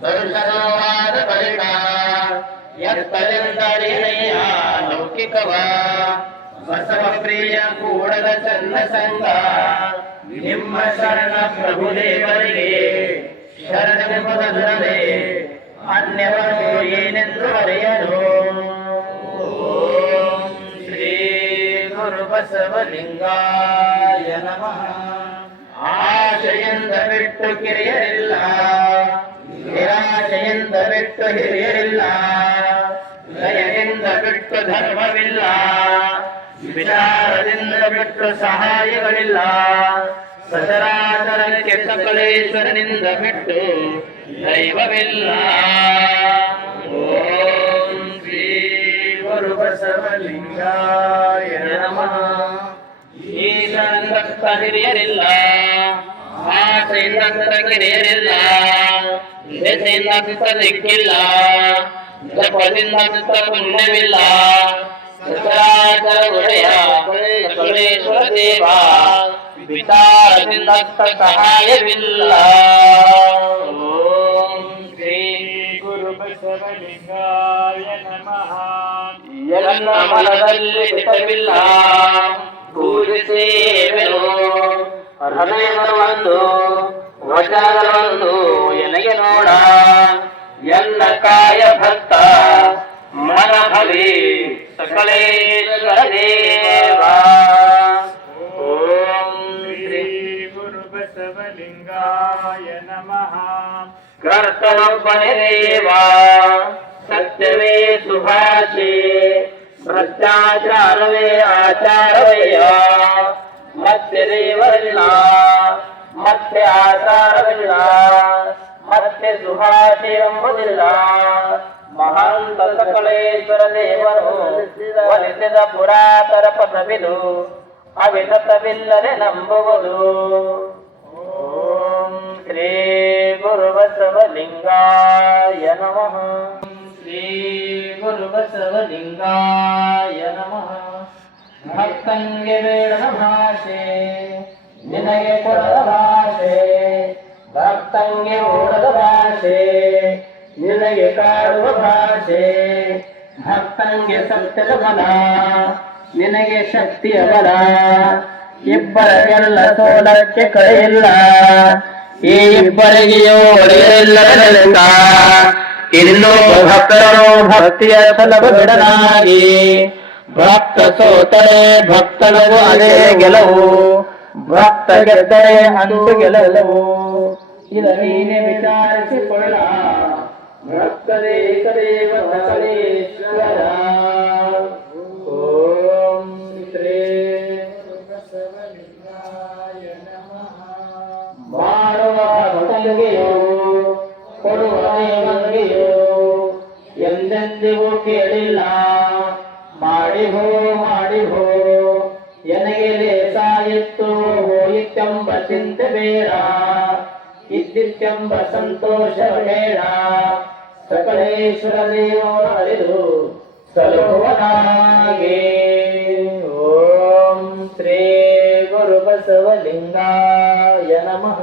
ದರ್ಶನವಾದ ಬಳಿಕ ಎತ್ತಲೆಂದರಿಯ ಲೌಕಿಕವ ಬಸವ ಪ್ರಿಯ ಕೂಡಲ ಚನ್ನ ಸಂಘ. ನಿಮ್ಮ ಶರಣ ಪ್ರಭುದೇವರಿಗೆ ಶರಣೆಂಬುದಲ್ಲದೆ ಅನ್ಯವನ್ನು ಏನೆಂದು ಅರಿಯಲು. ಓಂ ಶ್ರೀ ಗುರು ಬಸವಲಿಂಗಾಯ ನಮಃ. ಆಶೆಯಿಂದ ಬಿಟ್ಟು ಕಿರಿಯರಿಲ್ಲ, ನಿರಾಶೆಯಿಂದ ಬಿಟ್ಟು ಹಿರಿಯರಿಲ್ಲ, ದಯದಿಂದ ಬಿಟ್ಟು ಧರ್ಮವಿಲ್ಲ, ವಿಚಾರದಿಂದ ಬಿಟ್ಟು ಸಹಾಯಗಳಿಲ್ಲ, ಸಚರಾಚರಕ್ಕೆ ಸಕಲೇಶ್ವರನಿಂದ ಬಿಟ್ಟು ದೈವವಿಲ್ಲ. ಓಂ ಶ್ರೀ ಗುರು ಬಸವಲಿಂಗಾಯ ನಮಃ. ಈಶಾನ್ಯಕ್ಕ ಹಿರಿಯರಿಲ್ಲ, ಆಸೆಯಿಂದ ಕಿರಿಯರಿಲ್ಲ, ದೆಸೆಯಿಂದ ದಿಕ್ಕಿಲ್ಲ, ಜಪದಿಂದ ಪುಣ್ಯವಿಲ್ಲ, ಸಚರಾಚರ ಒಡೆಯ ಸಕಲೇಶ್ವರ ದೇವ ವಿಚಾರದಿಂದ ಸಹಾಯವಿಲ್ಲ. ಓಂ ಶ್ರೀ ಗುರು ಬಸವಲಿಂಗಾಯ ನಮಃ. ಎಲ್ಲ ಮನದಲ್ಲಿ ಹಿತವಿಲ್ಲ, ಪೂಜಿಸೇವೆನು ಹೃದಯದೊಂದು ವಚನದೊಂದು ಎನಗೆ ನೋಡ. ಎಲ್ಲ ಕಾಯ ಭಕ್ತ ಮನ ಭವಿ ಸಕಲೇಶ್ವರ ದೇವ. ಓಂ ಶ್ರೀ ಗುರು ಕರ್ತನೊಬ್ಬನೇ ದೇವ ಸತ್ಯವೇ ಸುಭಾಷೆ ಭ್ರಷ್ಟಾಚಾರವೇ ಆಚಾರವಯ್ಯ ಮತ್ತೆ ದೇವರಿಲ್ಲ ಮತ್ತೆ ಆಚಾರವಿಲ್ಲ ಮತ್ತೆ ಸುಭಾಷೆ ಎಂಬುದಿಲ್ಲ ಮಹಾಂತ ಸಕಲೇಶ್ವರ ದೇವರು ಒಲಿಸಿದ ಪುರಾತರ ಪದವಿದು ಅವಿರತವಿಲ್ಲದೆ ನಂಬುವುದು. ಓಂ ಶ್ರೀ ಗುರು ಬಸವಲಿಂಗಾಯ ನಮಃ. ಶ್ರೀ ಗುರು ಬಸವಲಿಂಗಾಯ ನಮಃ. ಭಕ್ತಂಗೆ ಬೇಡದ ಭಾಷೆ ನಿನಗೆ ಕೊಡದ ಭಾಷೆ, ಭಕ್ತಂಗೆ ಓಡದ ಭಾಷೆ ನಿನಗೆ ಕಾಡುವ ಭಾಷೆ, ಭಕ್ತಂಗೆ ಸತ್ಯದ ಬಲ ನಿನಗೆ ಶಕ್ತಿಯ ಬಲ, ಇಬ್ಬರಿಗೆಲ್ಲ ಸೋಲಕ್ಕೆ ಕಳೆಯಿಲ್ಲ, ಈ ಇಬ್ಬರಿಗೆಯೂ ಒಡೆಯಲಿಲ್ಲ. ಇನ್ನು ಭಕ್ತರು ಭಕ್ತಿಯ ಸಲಭ ಬಿಡಲಾಗಿ, ಭಕ್ತ ಸೋತರೆ ಭಕ್ತನಗೂ ಅದೇ ಗೆಲುವು, ಭಕ್ತ ಗೆದ್ದರೆ ಅಂದು ಗೆಲುವು. ಇದ ನೀನೆ ವಿಚಾರಿಸಿಕೊಳ್ಳ ಭಕ್ತದೇಕದೇವ ಸಕಲೇಶ್ವರ. ಓಂ ಶ್ರೀ ಬಸವಲಿಂಗಾಯ ನಮಃ. ಮಾಡುವ ಭಕ್ತನಿಗೆಯೋ ಕೊಡುವ ದೇವನಿಗೆಯೋ ಎಂದೆಂದಿಗೂ ಕೇಳಿಲ್ಲ. ಮಾಡಿಹೋ ಮಾಡಿಹೋ ಎನಗೆ ಲೇಸಾಯಿತು ಹೋಯಿತೆಂಬ ಚಿಂತೆ ಬೇಡ, ಇದ್ದಿತ್ತೆಂಬ ಸಂತೋಷ ಬೇಡ. ಸಕಲೇಶ್ವರ ದೇವರ ಅರಿದು ಸಲುಹುವನಾಗೆ. ಓಂ ಶ್ರೀ ಗುರು ಬಸವಲಿಂಗಾಯ ನಮಃ.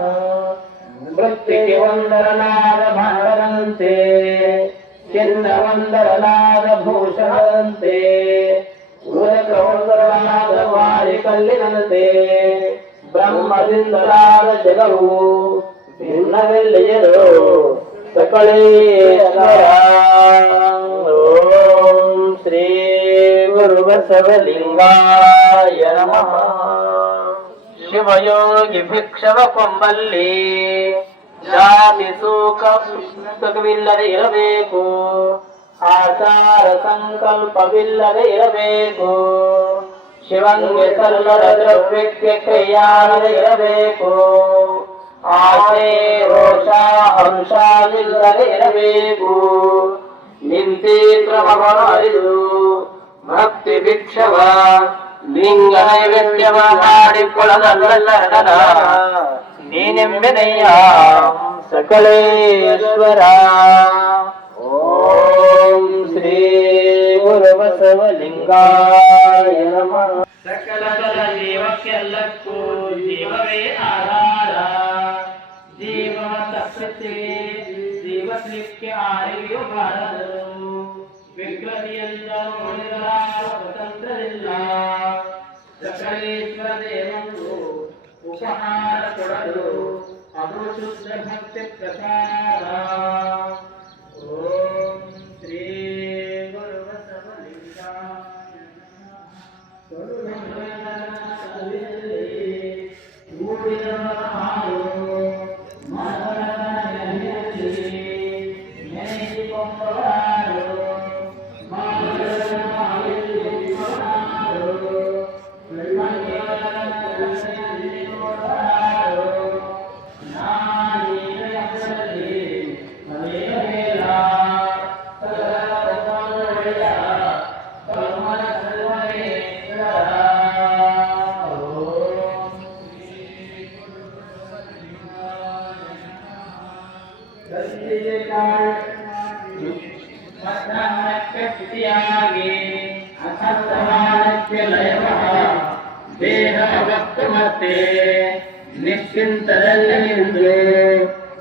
ಮೃತ್ತಿಗೆ ಒಂದರನಾದ ಭಾರದಂತೆ, ಚಿನ್ನ ಒಂದರನಾದ ಭೂಷಣದಂತೆ, ಉದಕ ಒಂದರನಾದ ಮಾರಿ ಕಲ್ಲಿನಂತೆ, ಬ್ರಹ್ಮದಿಂದಲಾದ ಜಗವು ಭಿನ್ನವೆಲ್ಲೆಯರು ಸಕಲೇಶ್ವರ. ಓಂ ಶ್ರೀ ಗುರು ಬಸವಲಿಂಗಾಯ ನಮಃ. ಶಿವಯೋಗಿ ಭಿಕ್ಷವ ಕೊಂಬಲ್ಲಿ ಜಾತಿ ಸುಖವಿಲ್ಲದೆ ಇರಬೇಕು, ಆಚಾರ ಸಂಕಲ್ಪವಿಲ್ಲದೆ ಇರಬೇಕು, ಶಿವಂಗೆ ಸಲ್ಲದ ದ್ರವ್ಯಕ್ಕೆ ಕೈಯಾಡದೆ ಇರಬೇಕು, ಆಸೆ ರೋಷ ಹಂಸವಿಲ್ಲದೆ ಇರಬೇಕು. ನಿಂತಿ ಕ್ರಮವನ್ನು ಅರಿದು ಭಕ್ತಿ ಭಿಕ್ಷವ ಲಿಂಗ ನೈವೇದ್ಯವ ಮಾಡಿಕೊಳ್ಳದಲ್ಲದನ ನೀನೆಂಬೆನಯ್ಯ ಸಕಲೇಶ್ವರ. ಓಂ ಶ್ರೀ ಗುರು ಬಸವಲಿಂಗಾಯ ನಮಃ. ಸಕಲಗಳ ಜೀವಕ್ಕೆಲ್ಲಕ್ಕೂ ಜೀವವೇ ಆಧಾರ, ಜೀವನ ತಪ್ಪಿಸಿಗೆ ಜೀವಸ್ಲಿಕ್ಕೆ ಆರಿಯೂ ಬಾರದು. ವಿಕ್ರಮಿಯಲ್ಲ ನೋಡಿದರ ಸ್ವತಂತ್ರರಿಲ್ಲ, ಸಕಲೇಶ್ವರ ದೇವರು ಉಪಹಾರ ಕೊಡಲು ಅದು ಶುದ್ಧ ಭಕ್ತಿ ಪ್ರಸಾದ. ಓಂ ಶ್ರೀ ಗುರು ಬಸವಲಿಂಗಾಯ ದೇಹ ಭಕ್ತ ಮತ್ತೆ ನಿಶ್ಚಿಂತದಲ್ಲಿ ನಿಂದು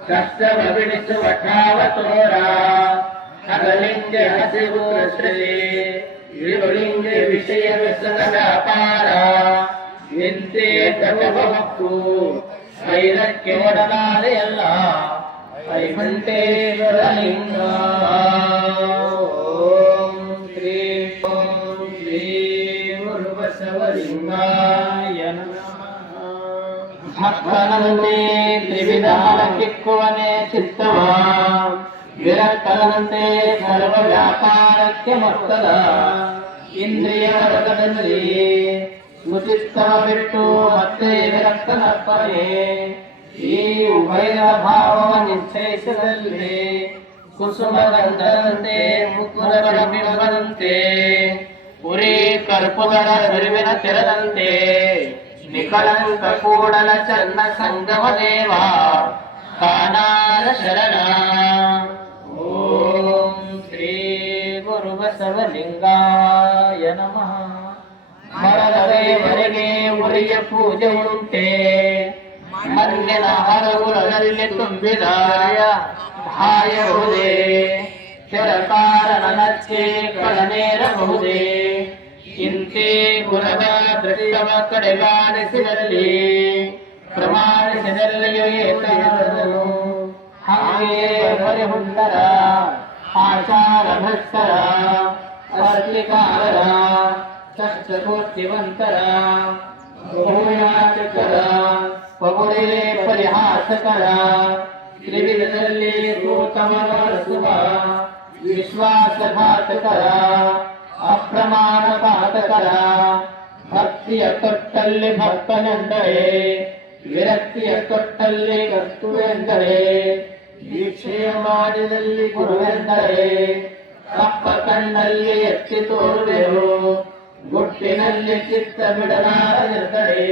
ಕಷ್ಟವ ಬಿಡಿಸುವ ಠಾವ ತೋರ. ಹಗಲಿಂಗೆ ಹಸಿವು ಕೃಷ್ಣೆ, ಇರುಳಿಂಗೆ ವಿಷಯ ವ್ಯಸನ ವ್ಯಾಪಾರ. ನಿಂತೆ ತಟವ ಹಕ್ಕು ಐದಕ್ಕೆ ಒಡನಾದ ಎಲ್ಲ ಐಮಂಟೇಶ್ವರ ಲಿಂಗ. ಓಂ ಶ್ರೀ ಗುರು ಬಸವಲಿಂಗಾಯ ನಮಃ. ಭಕ್ತನಂತೆ ತ್ರಿವಿಧ ಕಿಕ್ಕುವನೆ ಚಿತ್ತವ ವಿರಕ್ತನಂತೆ ಸರ್ವ ವ್ಯಾಪಾರಕ್ಕೆ ಮತ್ತದ ಇಂದ್ರಿಯ ರಥದಲ್ಲಿ ಸುಚಿತ್ತವ ಬಿಟ್ಟು ಮತ್ತೆ ವಿರಕ್ತನಪ್ಪನೇ ಈ ಉಭಯ ಭಾವವ ನಿಶ್ಚಯಿಸದಲ್ಲಿ ಕುಸುಮಗಂಧದಂತೆ ಮುಕುದರ ಬಿಂಬದಂತೆ ಉರಿ ಕರ್ಪುದರ ಬಿರುವಿನ ತೆರದಂತೆ ನಿಕಳಂಕ ಕೂಡಲ ಚನ್ನ ಸಂಗಮ ದೇವ ಕಾನಾದ ಶರಣ. ಓಂ ಶ್ರೀ ಗುರು ಬಸವಲಿಂಗಾಯ ನಮಃ. ಮರದವರೆಗೆ ಉರಿಯ ಪೂಜೆ ಉಂಟೆ ಮಣ್ಣಿನ ಹರಗುಲದಲ್ಲಿ ತುಂಬಿದ ಹಾಯಬಹುದೇ ಚಿರಕಾರಣನಕ್ಕೆ ಕಳನೇರಬಹುದೇ ಇಂತೆ ಗುಣದ ದೃಶ್ಯವ ಕಡೆಗಾಣಿಸಿದಲ್ಲಿ ಪ್ರಮಾಣಿಸಿದಲ್ಲಿಯೂ ಏಕಾರನು ಹಾಗೆಯೇ ಹೊರೆಹುಂಡರ ಆಚಾರ ಭ್ರಷ್ಟರ ಅರ್ತಿಕಾರರ ಚಕ್ಷಕೋರ್ತಿವಂತರ ಬಹುಯಾಚಕರ ಪಗುಡೆ ಪರಿಹಾಸಕರ ತ್ರಿವಿಧದಲ್ಲಿ ಸೂತಮಗೊಳಿಸುವ ವಿಶ್ವಾಸಘಾತಕರ ಅಪ್ರಮಾಣ ಪಾತಕರ ಭಕ್ತಿಯ ತೊಟ್ಟಲ್ಲಿ ಭಕ್ತನೆಂದರೆ ವಿರಕ್ತಿಯ ತೊಟ್ಟಲ್ಲಿ ಕರ್ತುವೆಂದರೆ ದೀಕ್ಷೆಯ ಮಾಡಿದಲ್ಲಿ ಗುರುವೆಂದರೆ ತಪ್ಪ ಕಣ್ಣಲ್ಲಿ ಎತ್ತಿ ತೋರುವೆವು ಗುಟ್ಟಿನಲ್ಲಿ ಚಿತ್ತ ಬಿಡಲಾರದಿದ್ದರೆ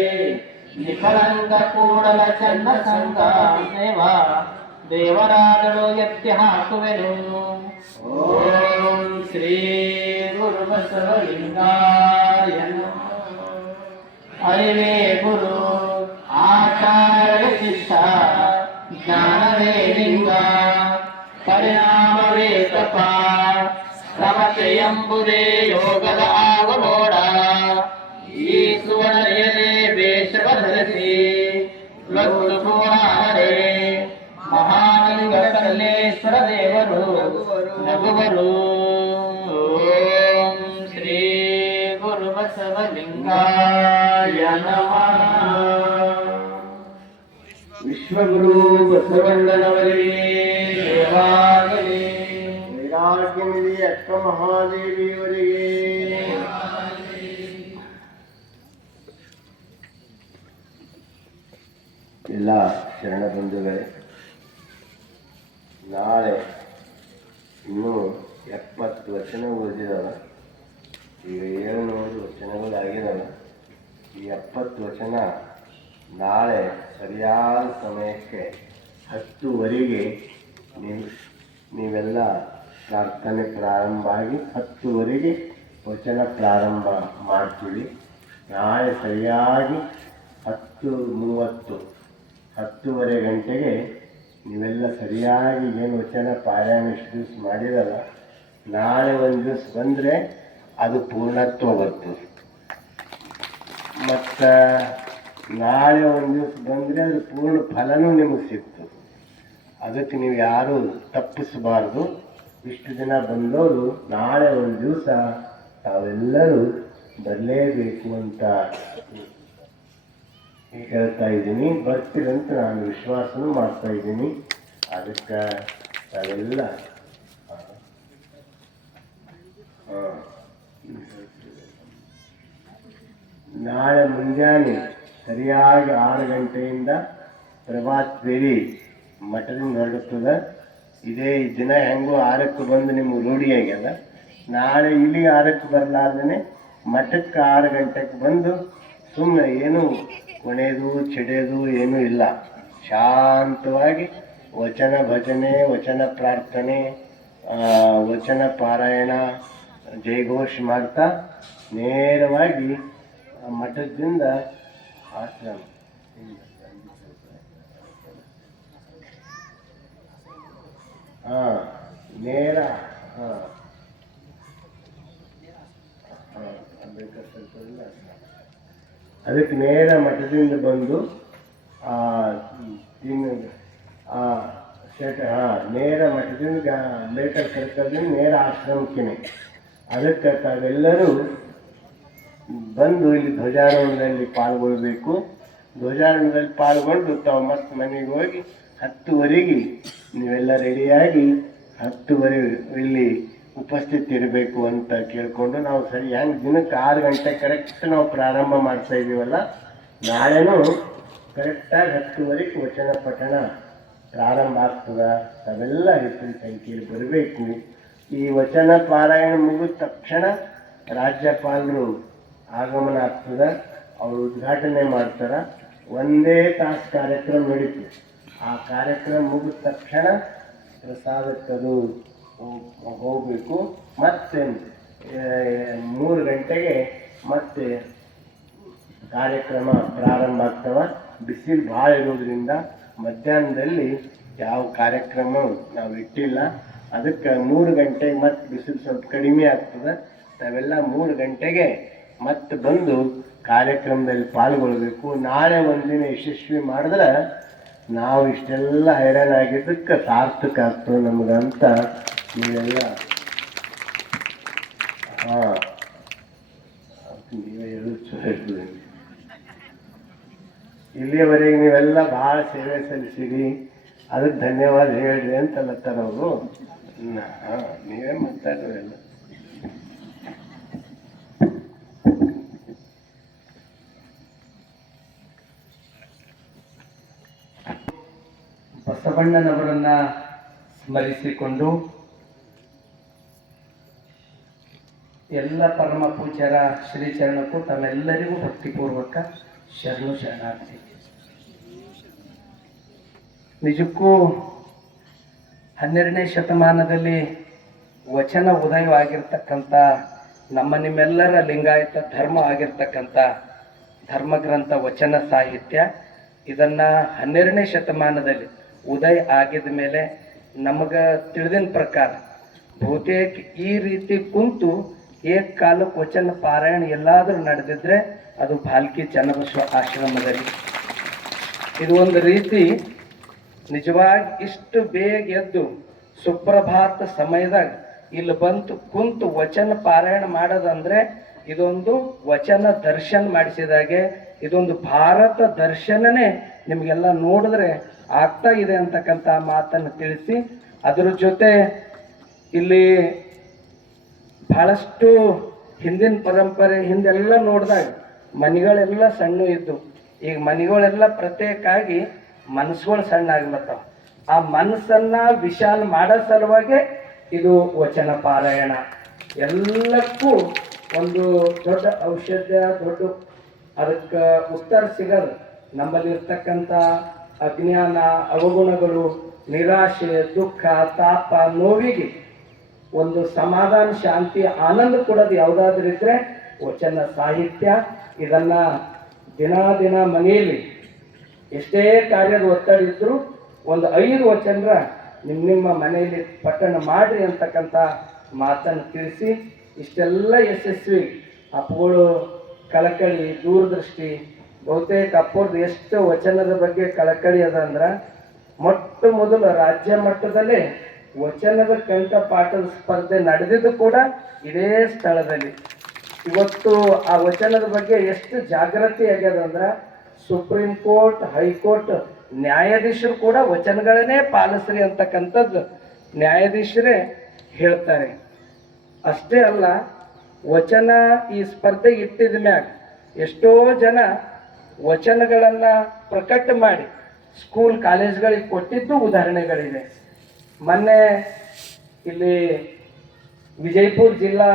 ನಿಖಳಂಗ ಕೂಡಲ ಚನ್ನ ಸಂಗ ದೇವ ದೇವರಾದಳು ಎತ್ತಿ ಹಾಕುವೆನು. ಓಂ ಶ್ರೀ ಗುರು ಬಸವಲಿಂಗಾಯ ನಮಃ. ಅರಿವೇ ಗುರು ಆಚಾರ ಶಿಷ್ಯ ಜ್ಞಾನವೇ ಲಿಂಗ ಪರಿಣಾಮವೇ ತಪ ಸಮತೆ ಎಂಬುದೇ ಯೋಗದ ಆಗಮೋಡ. ಈ ಸುವರ್ಣಯೇ ವೇಷವ ಧರಿಸಿ ಲೊತ್ತು ಪೂರ್ಣಾರೆ ಮಹಾಲಿಂಗ ಕಲ್ಲೇಶ್ವರ ದೇವರು ನಗುವರು. ಓಂ ಶ್ರೀ ಗುರು ಬಸವಲಿಂಗಾಯ ನಮಃ. ವಿಶ್ವಗುರು ಬಸವಣ್ಣನವರಿಗೆ ದೇವಾಗಲಿ. ವೈರಾಗ್ಯನಿಧಿ ಅಕ್ಕ ಮಹಾದೇವಿಯವರಿಗೆ ಎಲ್ಲ ಶರಣ ಬಂಧುಗಳೇ, ನಾಳೆ ಇನ್ನೂ 70 ವಚನ ಓದಿದಾವ. ಈಗ 700 ವಚನಗಳಾಗಿದಾವ. ಈ 70 ವಚನ ನಾಳೆ ಸರಿಯಾದ ಸಮಯಕ್ಕೆ 10ವರೆಗೆ ನೀವೆಲ್ಲ ಪ್ರಾರ್ಥನೆ ಪ್ರಾರಂಭ ಆಗಿ 10ವರೆಗೆ ವಚನ ಪ್ರಾರಂಭ ಮಾಡ್ತೀವಿ. ನಾಳೆ ಸರಿಯಾಗಿ 10:30 10:30 ಗಂಟೆಗೆ ನೀವೆಲ್ಲ ಸರಿಯಾಗಿ ಏನು ವಚನ ಪಾರಾಯಣ ಇಷ್ಟು ದಿವಸ ಮಾಡಿರಲ್ಲ, ನಾಳೆ ಒಂದು ದಿವಸ ಬಂದರೆ ಅದು ಪೂರ್ಣತ್ವ ಬರ್ತದೆ. ಮತ್ತು ನಾಳೆ ಒಂದು ದಿವಸ ಬಂದರೆ ಅದು ಪೂರ್ಣ ಫಲನೂ ನಿಮಗೆ ಸಿಗ್ತದೆ. ಅದಕ್ಕೆ ನೀವು ಯಾರೂ ತಪ್ಪಿಸಬಾರ್ದು. ಇಷ್ಟು ದಿನ ಬಂದವರು ನಾಳೆ ಒಂದು ದಿವಸ ತಾವೆಲ್ಲರೂ ಬರಲೇಬೇಕು ಅಂತ ಹೇಳ್ತಾ ಇದ್ದೀನಿ. ಬರ್ತೀರಂತ ನಾನು ವಿಶ್ವಾಸನೂ ಮಾಡ್ತಾ ಇದ್ದೀನಿ. ಅದಕ್ಕೆ ತಾವೆಲ್ಲ ನಾಳೆ ಮುಂಜಾನೆ ಸರಿಯಾಗಿ 6 ಗಂಟೆಯಿಂದ ಪ್ರಭಾತ್ ಫೇರಿ ಮಠದಿಂದ ಹೊರಡುತ್ತದೆ. ಇದೇ ದಿನ ಹೆಂಗೋ 6ಕ್ಕೆ ಬಂದು ನಿಮ್ಗೆ ರೂಢಿಯಾಗ್ಯದ. ನಾಳೆ ಇಲ್ಲಿ 6ಕ್ಕೆ ಬರಲಾರ್ದೇ ಮಠಕ್ಕೆ 6 ಗಂಟೆಗೆ ಬಂದು ಸುಮ್ಮನೆ ಏನು ಕೊನೆಯದು ಚೆಡೆಯೋದು ಏನೂ ಇಲ್ಲ, ಶಾಂತವಾಗಿ ವಚನ ಭಜನೆ, ವಚನ ಪ್ರಾರ್ಥನೆ, ವಚನ ಪಾರಾಯಣ, ಜಯಘೋಷ ಮಾಡ್ತಾ ನೇರವಾಗಿ ಮಠದಿಂದ ಆಶ್ರಮ ನೇರ ಅದಕ್ಕೆ ನೇರ ಮಠದಿಂದ ಬಂದು ನೇರ ಮಠದಿಂದ ಅಂಬೇಡ್ಕರ್ ಸರ್ಕಲ್ದಿಂದ ನೇರ ಆಶ್ರಮಕ್ಕೆ. ಅದಕ್ಕೆ ತಾವೆಲ್ಲರೂ ಬಂದು ಇಲ್ಲಿ ಧ್ವಜಾರೋಹಣದಲ್ಲಿ ಪಾಲ್ಗೊಳ್ಬೇಕು. ಧ್ವಜಾರೋಹಣದಲ್ಲಿ ಪಾಲ್ಗೊಂಡು ತಾವು ಮಸ್ತ್ ಮನೆಗೆ ಹೋಗಿ 10ವರೆಗೆ ನೀವೆಲ್ಲ ರೆಡಿಯಾಗಿ 10ವರೆ ಇಲ್ಲಿ ಉಪಸ್ಥಿತಿರಬೇಕು ಅಂತ ಕೇಳಿಕೊಂಡು ನಾವು ಸರಿ ಹೆಂಗೆ ದಿನಕ್ಕೆ 6 ಗಂಟೆ ಕರೆಕ್ಟ್ ನಾವು ಪ್ರಾರಂಭ ಮಾಡ್ತಾ ಇದ್ದೀವಲ್ಲ, ನಾಳೆನೂ ಕರೆಕ್ಟಾಗಿ 10ವರೆಗೆ ವಚನ ಪಠಣ ಪ್ರಾರಂಭ ಆಗ್ತದೆ. ತಾವೆಲ್ಲ ಹೆಚ್ಚಿನ ಸಂಖ್ಯೆಯಲ್ಲಿ ಬರಬೇಕು. ಈ ವಚನ ಪಾರಾಯಣ ಮುಗಿದ ತಕ್ಷಣ ರಾಜ್ಯಪಾಲರು ಆಗಮನ ಆಗ್ತದೆ, ಅವರು ಉದ್ಘಾಟನೆ ಮಾಡ್ತಾರೆ. ಒಂದೇ ತಾಸು ಕಾರ್ಯಕ್ರಮ ನಡೀತು. ಆ ಕಾರ್ಯಕ್ರಮ ಮುಗಿದ ತಕ್ಷಣ ಪ್ರಸಾದಕ್ಕದು ಹೋಗಬೇಕು. ಮತ್ತೆ 3 ಗಂಟೆಗೆ ಮತ್ತೆ ಕಾರ್ಯಕ್ರಮ ಪ್ರಾರಂಭ ಆಗ್ತವೆ. ಬಿಸಿಲು ಭಾಳ ಇರೋದ್ರಿಂದ ಮಧ್ಯಾಹ್ನದಲ್ಲಿ ಯಾವ ಕಾರ್ಯಕ್ರಮ ನಾವು ಇಟ್ಟಿಲ್ಲ. ಅದಕ್ಕೆ 3 ಗಂಟೆಗೆ ಮತ್ತೆ ಬಿಸಿಲು ಸ್ವಲ್ಪ ಕಡಿಮೆ ಆಗ್ತದೆ. ನಾವೆಲ್ಲ 3 ಗಂಟೆಗೆ ಮತ್ತೆ ಬಂದು ಕಾರ್ಯಕ್ರಮದಲ್ಲಿ ಪಾಲ್ಗೊಳ್ಬೇಕು. ನಾಳೆ ಒಂದಿನ ಯಶಸ್ವಿ ಮಾಡಿದ್ರೆ ನಾವು ಇಷ್ಟೆಲ್ಲ ಹೈರಾಣಾಗಿದ್ದಕ್ಕೆ ಸಾರ್ಥಕ ಆಗ್ತದೆ ನಮಗಂತ ನೀವೆಲ್ಲ ನೀವೇ ಹೇಳೋದು. ಇಲ್ಲಿಯವರೆಗೆ ನೀವೆಲ್ಲ ಭಾಳ ಸೇವೆ ಸಲ್ಲಿಸಿರಿ, ಅದಕ್ಕೆ ಧನ್ಯವಾದ ಹೇಳ್ರಿ ಅಂತಲ್ಲತ್ತಾರ ಅವರು. ನೀವೇ ಮಾತಾಡೋಲ್ಲ. ಬಸವಣ್ಣನವರನ್ನ ಸ್ಮರಿಸಿಕೊಂಡು ಎಲ್ಲ ಪರಮ ಪೂಜ್ಯರ ಶ್ರೀಚರಣಕ್ಕೂ ತಮ್ಮೆಲ್ಲರಿಗೂ ಭಕ್ತಿಪೂರ್ವಕ ಶರಣು ಶರಣಾರ್ಥಿ. ನಿಜಕ್ಕೂ 12ನೇ ಶತಮಾನದಲ್ಲಿ ವಚನ ಉದಯವಾಗಿರ್ತಕ್ಕಂಥ ನಮ್ಮ ನಿಮ್ಮೆಲ್ಲರ ಲಿಂಗಾಯತ ಧರ್ಮ ಆಗಿರ್ತಕ್ಕಂಥ ಧರ್ಮಗ್ರಂಥ ವಚನ ಸಾಹಿತ್ಯ, ಇದನ್ನು 12ನೇ ಶತಮಾನದಲ್ಲಿ ಉದಯ ಆಗಿದ ಮೇಲೆ ನಮಗೆ ತಿಳಿದಿನ ಪ್ರಕಾರ ಬಹುತೇಕ ಈ ರೀತಿ ಕುಂತು ಏಕಕಾಲಕ್ಕೆ ವಚನ ಪಾರಾಯಣ ಎಲ್ಲಾದರೂ ನಡೆದಿದ್ರೆ ಅದು ಭಾಲ್ಕಿ ಚನ್ನಬಸವ ಆಶ್ರಮದಲ್ಲಿ. ಇದು ಒಂದು ರೀತಿ ನಿಜವಾಗಿ ಇಷ್ಟು ಬೇಗ ಎದ್ದು ಸುಪ್ರಭಾತ ಸಮಯದಾಗ ಇಲ್ಲಿ ಬಂತು ಕುಂತು ವಚನ ಪಾರಾಯಣ ಮಾಡೋದಂದ್ರೆ ಇದೊಂದು ವಚನ ದರ್ಶನ ಮಾಡಿಸಿದಾಗೆ, ಇದೊಂದು ಭಾರತ ದರ್ಶನನೇ ನಿಮಗೆಲ್ಲ ನೋಡಿದ್ರೆ ಆಗ್ತಾ ಇದೆ ಅಂತಕ್ಕಂಥ ಮಾತನ್ನು ತಿಳಿಸಿ, ಅದರ ಜೊತೆ ಇಲ್ಲಿ ಬಹಳಷ್ಟು ಹಿಂದಿನ ಪರಂಪರೆ ಹಿಂದೆಲ್ಲ ನೋಡಿದಾಗ ಮನೆಗಳೆಲ್ಲ ಸಣ್ಣ ಇದ್ದು, ಈಗ ಮನೆಗಳೆಲ್ಲ ಪ್ರತ್ಯೇಕ ಆಗಿ ಮನಸ್ಸುಗಳು ಸಣ್ಣ ಆಗ್ಲತ್ತಾವ. ಆ ಮನಸ್ಸನ್ನ ವಿಶಾಲ ಮಾಡೋ ಸಲುವಾಗಿ ಇದು ವಚನ ಪಾರಾಯಣ. ಎಲ್ಲಕ್ಕೂ ಒಂದು ದೊಡ್ಡ ಔಷಧ, ದೊಡ್ಡ ಅದಕ್ಕೆ ಉತ್ತರ ಸಿಗದು. ನಮ್ಮಲ್ಲಿ ಇರ್ತಕ್ಕಂಥ ಅಜ್ಞಾನ, ಅವಗುಣಗಳು, ನಿರಾಶೆ, ದುಃಖ, ತಾಪ, ನೋವಿಗೆ ಒಂದು ಸಮಾಧಾನ, ಶಾಂತಿ, ಆನಂದ ಕೊಡೋದು ಯಾವುದಾದ್ರೂ ಇದ್ರೆ ವಚನ ಸಾಹಿತ್ಯ. ಇದನ್ನ ದಿನ ಮನೆಯಲ್ಲಿ ಎಷ್ಟೇ ಕಾರ್ಯದ ಒತ್ತಡ ಇದ್ರು ಒಂದು 5 ವಚನ ನಿಮ್ಮ ಮನೆಯಲ್ಲಿ ಪಠಣ ಮಾಡ್ರಿ ಅಂತಕ್ಕಂಥ ಮಾತನ್ನು ತಿಳಿಸಿ, ಇಷ್ಟೆಲ್ಲ ಯಶಸ್ವಿ ಅಪ್ಪಗಳು ಕಳಕಳಿ, ದೂರದೃಷ್ಟಿ, ಬಹುತೇಕ ಅಪ್ಪವ್ರದ್ದು ಎಷ್ಟು ವಚನದ ಬಗ್ಗೆ ಕಳಕಳಿ ಅದ ಅಂದ್ರೆ ಮೊಟ್ಟ ಮೊದಲು ರಾಜ್ಯ ಮಟ್ಟದಲ್ಲೇ ವಚನದ ಕಂಠಪಾಠದ ಸ್ಪರ್ಧೆ ನಡೆದಿದ್ದು ಕೂಡ ಇದೇ ಸ್ಥಳದಲ್ಲಿ. ಇವತ್ತು ಆ ವಚನದ ಬಗ್ಗೆ ಎಷ್ಟು ಜಾಗೃತಿ ಆಗ್ಯದ ಅಂದ್ರೆ ಸುಪ್ರೀಂ ಕೋರ್ಟ್, ಹೈಕೋರ್ಟ್ ನ್ಯಾಯಾಧೀಶರು ಕೂಡ ವಚನಗಳನ್ನೇ ಪಾಲಿಸ್ರಿ ಅಂತಕ್ಕಂಥದ್ದು ನ್ಯಾಯಾಧೀಶರೇ ಹೇಳ್ತಾರೆ. ಅಷ್ಟೇ ಅಲ್ಲ, ವಚನ ಈ ಸ್ಪರ್ಧೆ ಇಟ್ಟಿದ ಮ್ಯಾಗ ಎಷ್ಟೋ ಜನ ವಚನಗಳನ್ನು ಪ್ರಕಟ ಮಾಡಿ ಸ್ಕೂಲ್ ಕಾಲೇಜ್ಗಳಿಗೆ ಕೊಟ್ಟಿದ್ದು ಉದಾಹರಣೆಗಳಿವೆ. ಮೊನ್ನೆ ಇಲ್ಲಿ ವಿಜಯಪುರ ಜಿಲ್ಲಾ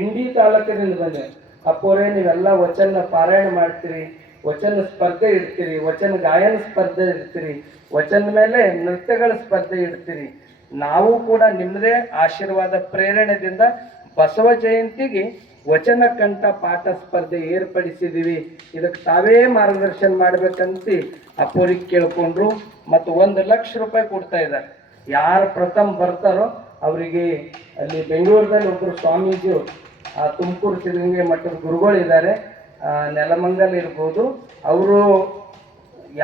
ಇಂಡಿ ತಾಲೂಕಿನಿಂದ ಬಂದೆ. ಅಪ್ಪೋರೇ ನೀವೆಲ್ಲ ವಚನ ಪಾರಾಯಣ ಮಾಡ್ತೀರಿ, ವಚನ ಸ್ಪರ್ಧೆ ಇಡ್ತೀರಿ, ವಚನ ಗಾಯನ ಸ್ಪರ್ಧೆ ಇಡ್ತೀರಿ, ವಚನ ಮೇಲೆ ನೃತ್ಯಗಳ ಸ್ಪರ್ಧೆ ಇಡ್ತೀರಿ. ನಾವು ಕೂಡ ನಿಮ್ಮದೇ ಆಶೀರ್ವಾದ ಪ್ರೇರಣೆದಿಂದ ಬಸವ ಜಯಂತಿಗೆ ವಚನ ಕಂಠ ಪಾಠ ಸ್ಪರ್ಧೆ ಏರ್ಪಡಿಸಿದ್ದೀವಿ. ಇದಕ್ಕೆ ತಾವೇ ಮಾರ್ಗದರ್ಶನ ಮಾಡ್ಬೇಕಂತ ಅಪ್ಪೋರಿಗೆ ಕೇಳ್ಕೊಂಡ್ರು. ಮತ್ತು 1 ಲಕ್ಷ ರೂಪಾಯಿ ಕೊಡ್ತಾ ಇದ್ದಾರೆ. ಯಾರು ಪ್ರಥಮ ಬರ್ತಾರೋ ಅವರಿಗೆ ಅಲ್ಲಿ ಬೆಂಗಳೂರಲ್ಲಿ ಒಬ್ಬರು ಸ್ವಾಮೀಜಿಯವರು, ತುಮಕೂರು ಸಿದ್ಧಗಂಗೆ ಮಠದ ಗುರುಗಳಿದ್ದಾರೆ, ನೆಲಮಂಗಲ್ ಇರ್ಬೋದು, ಅವರು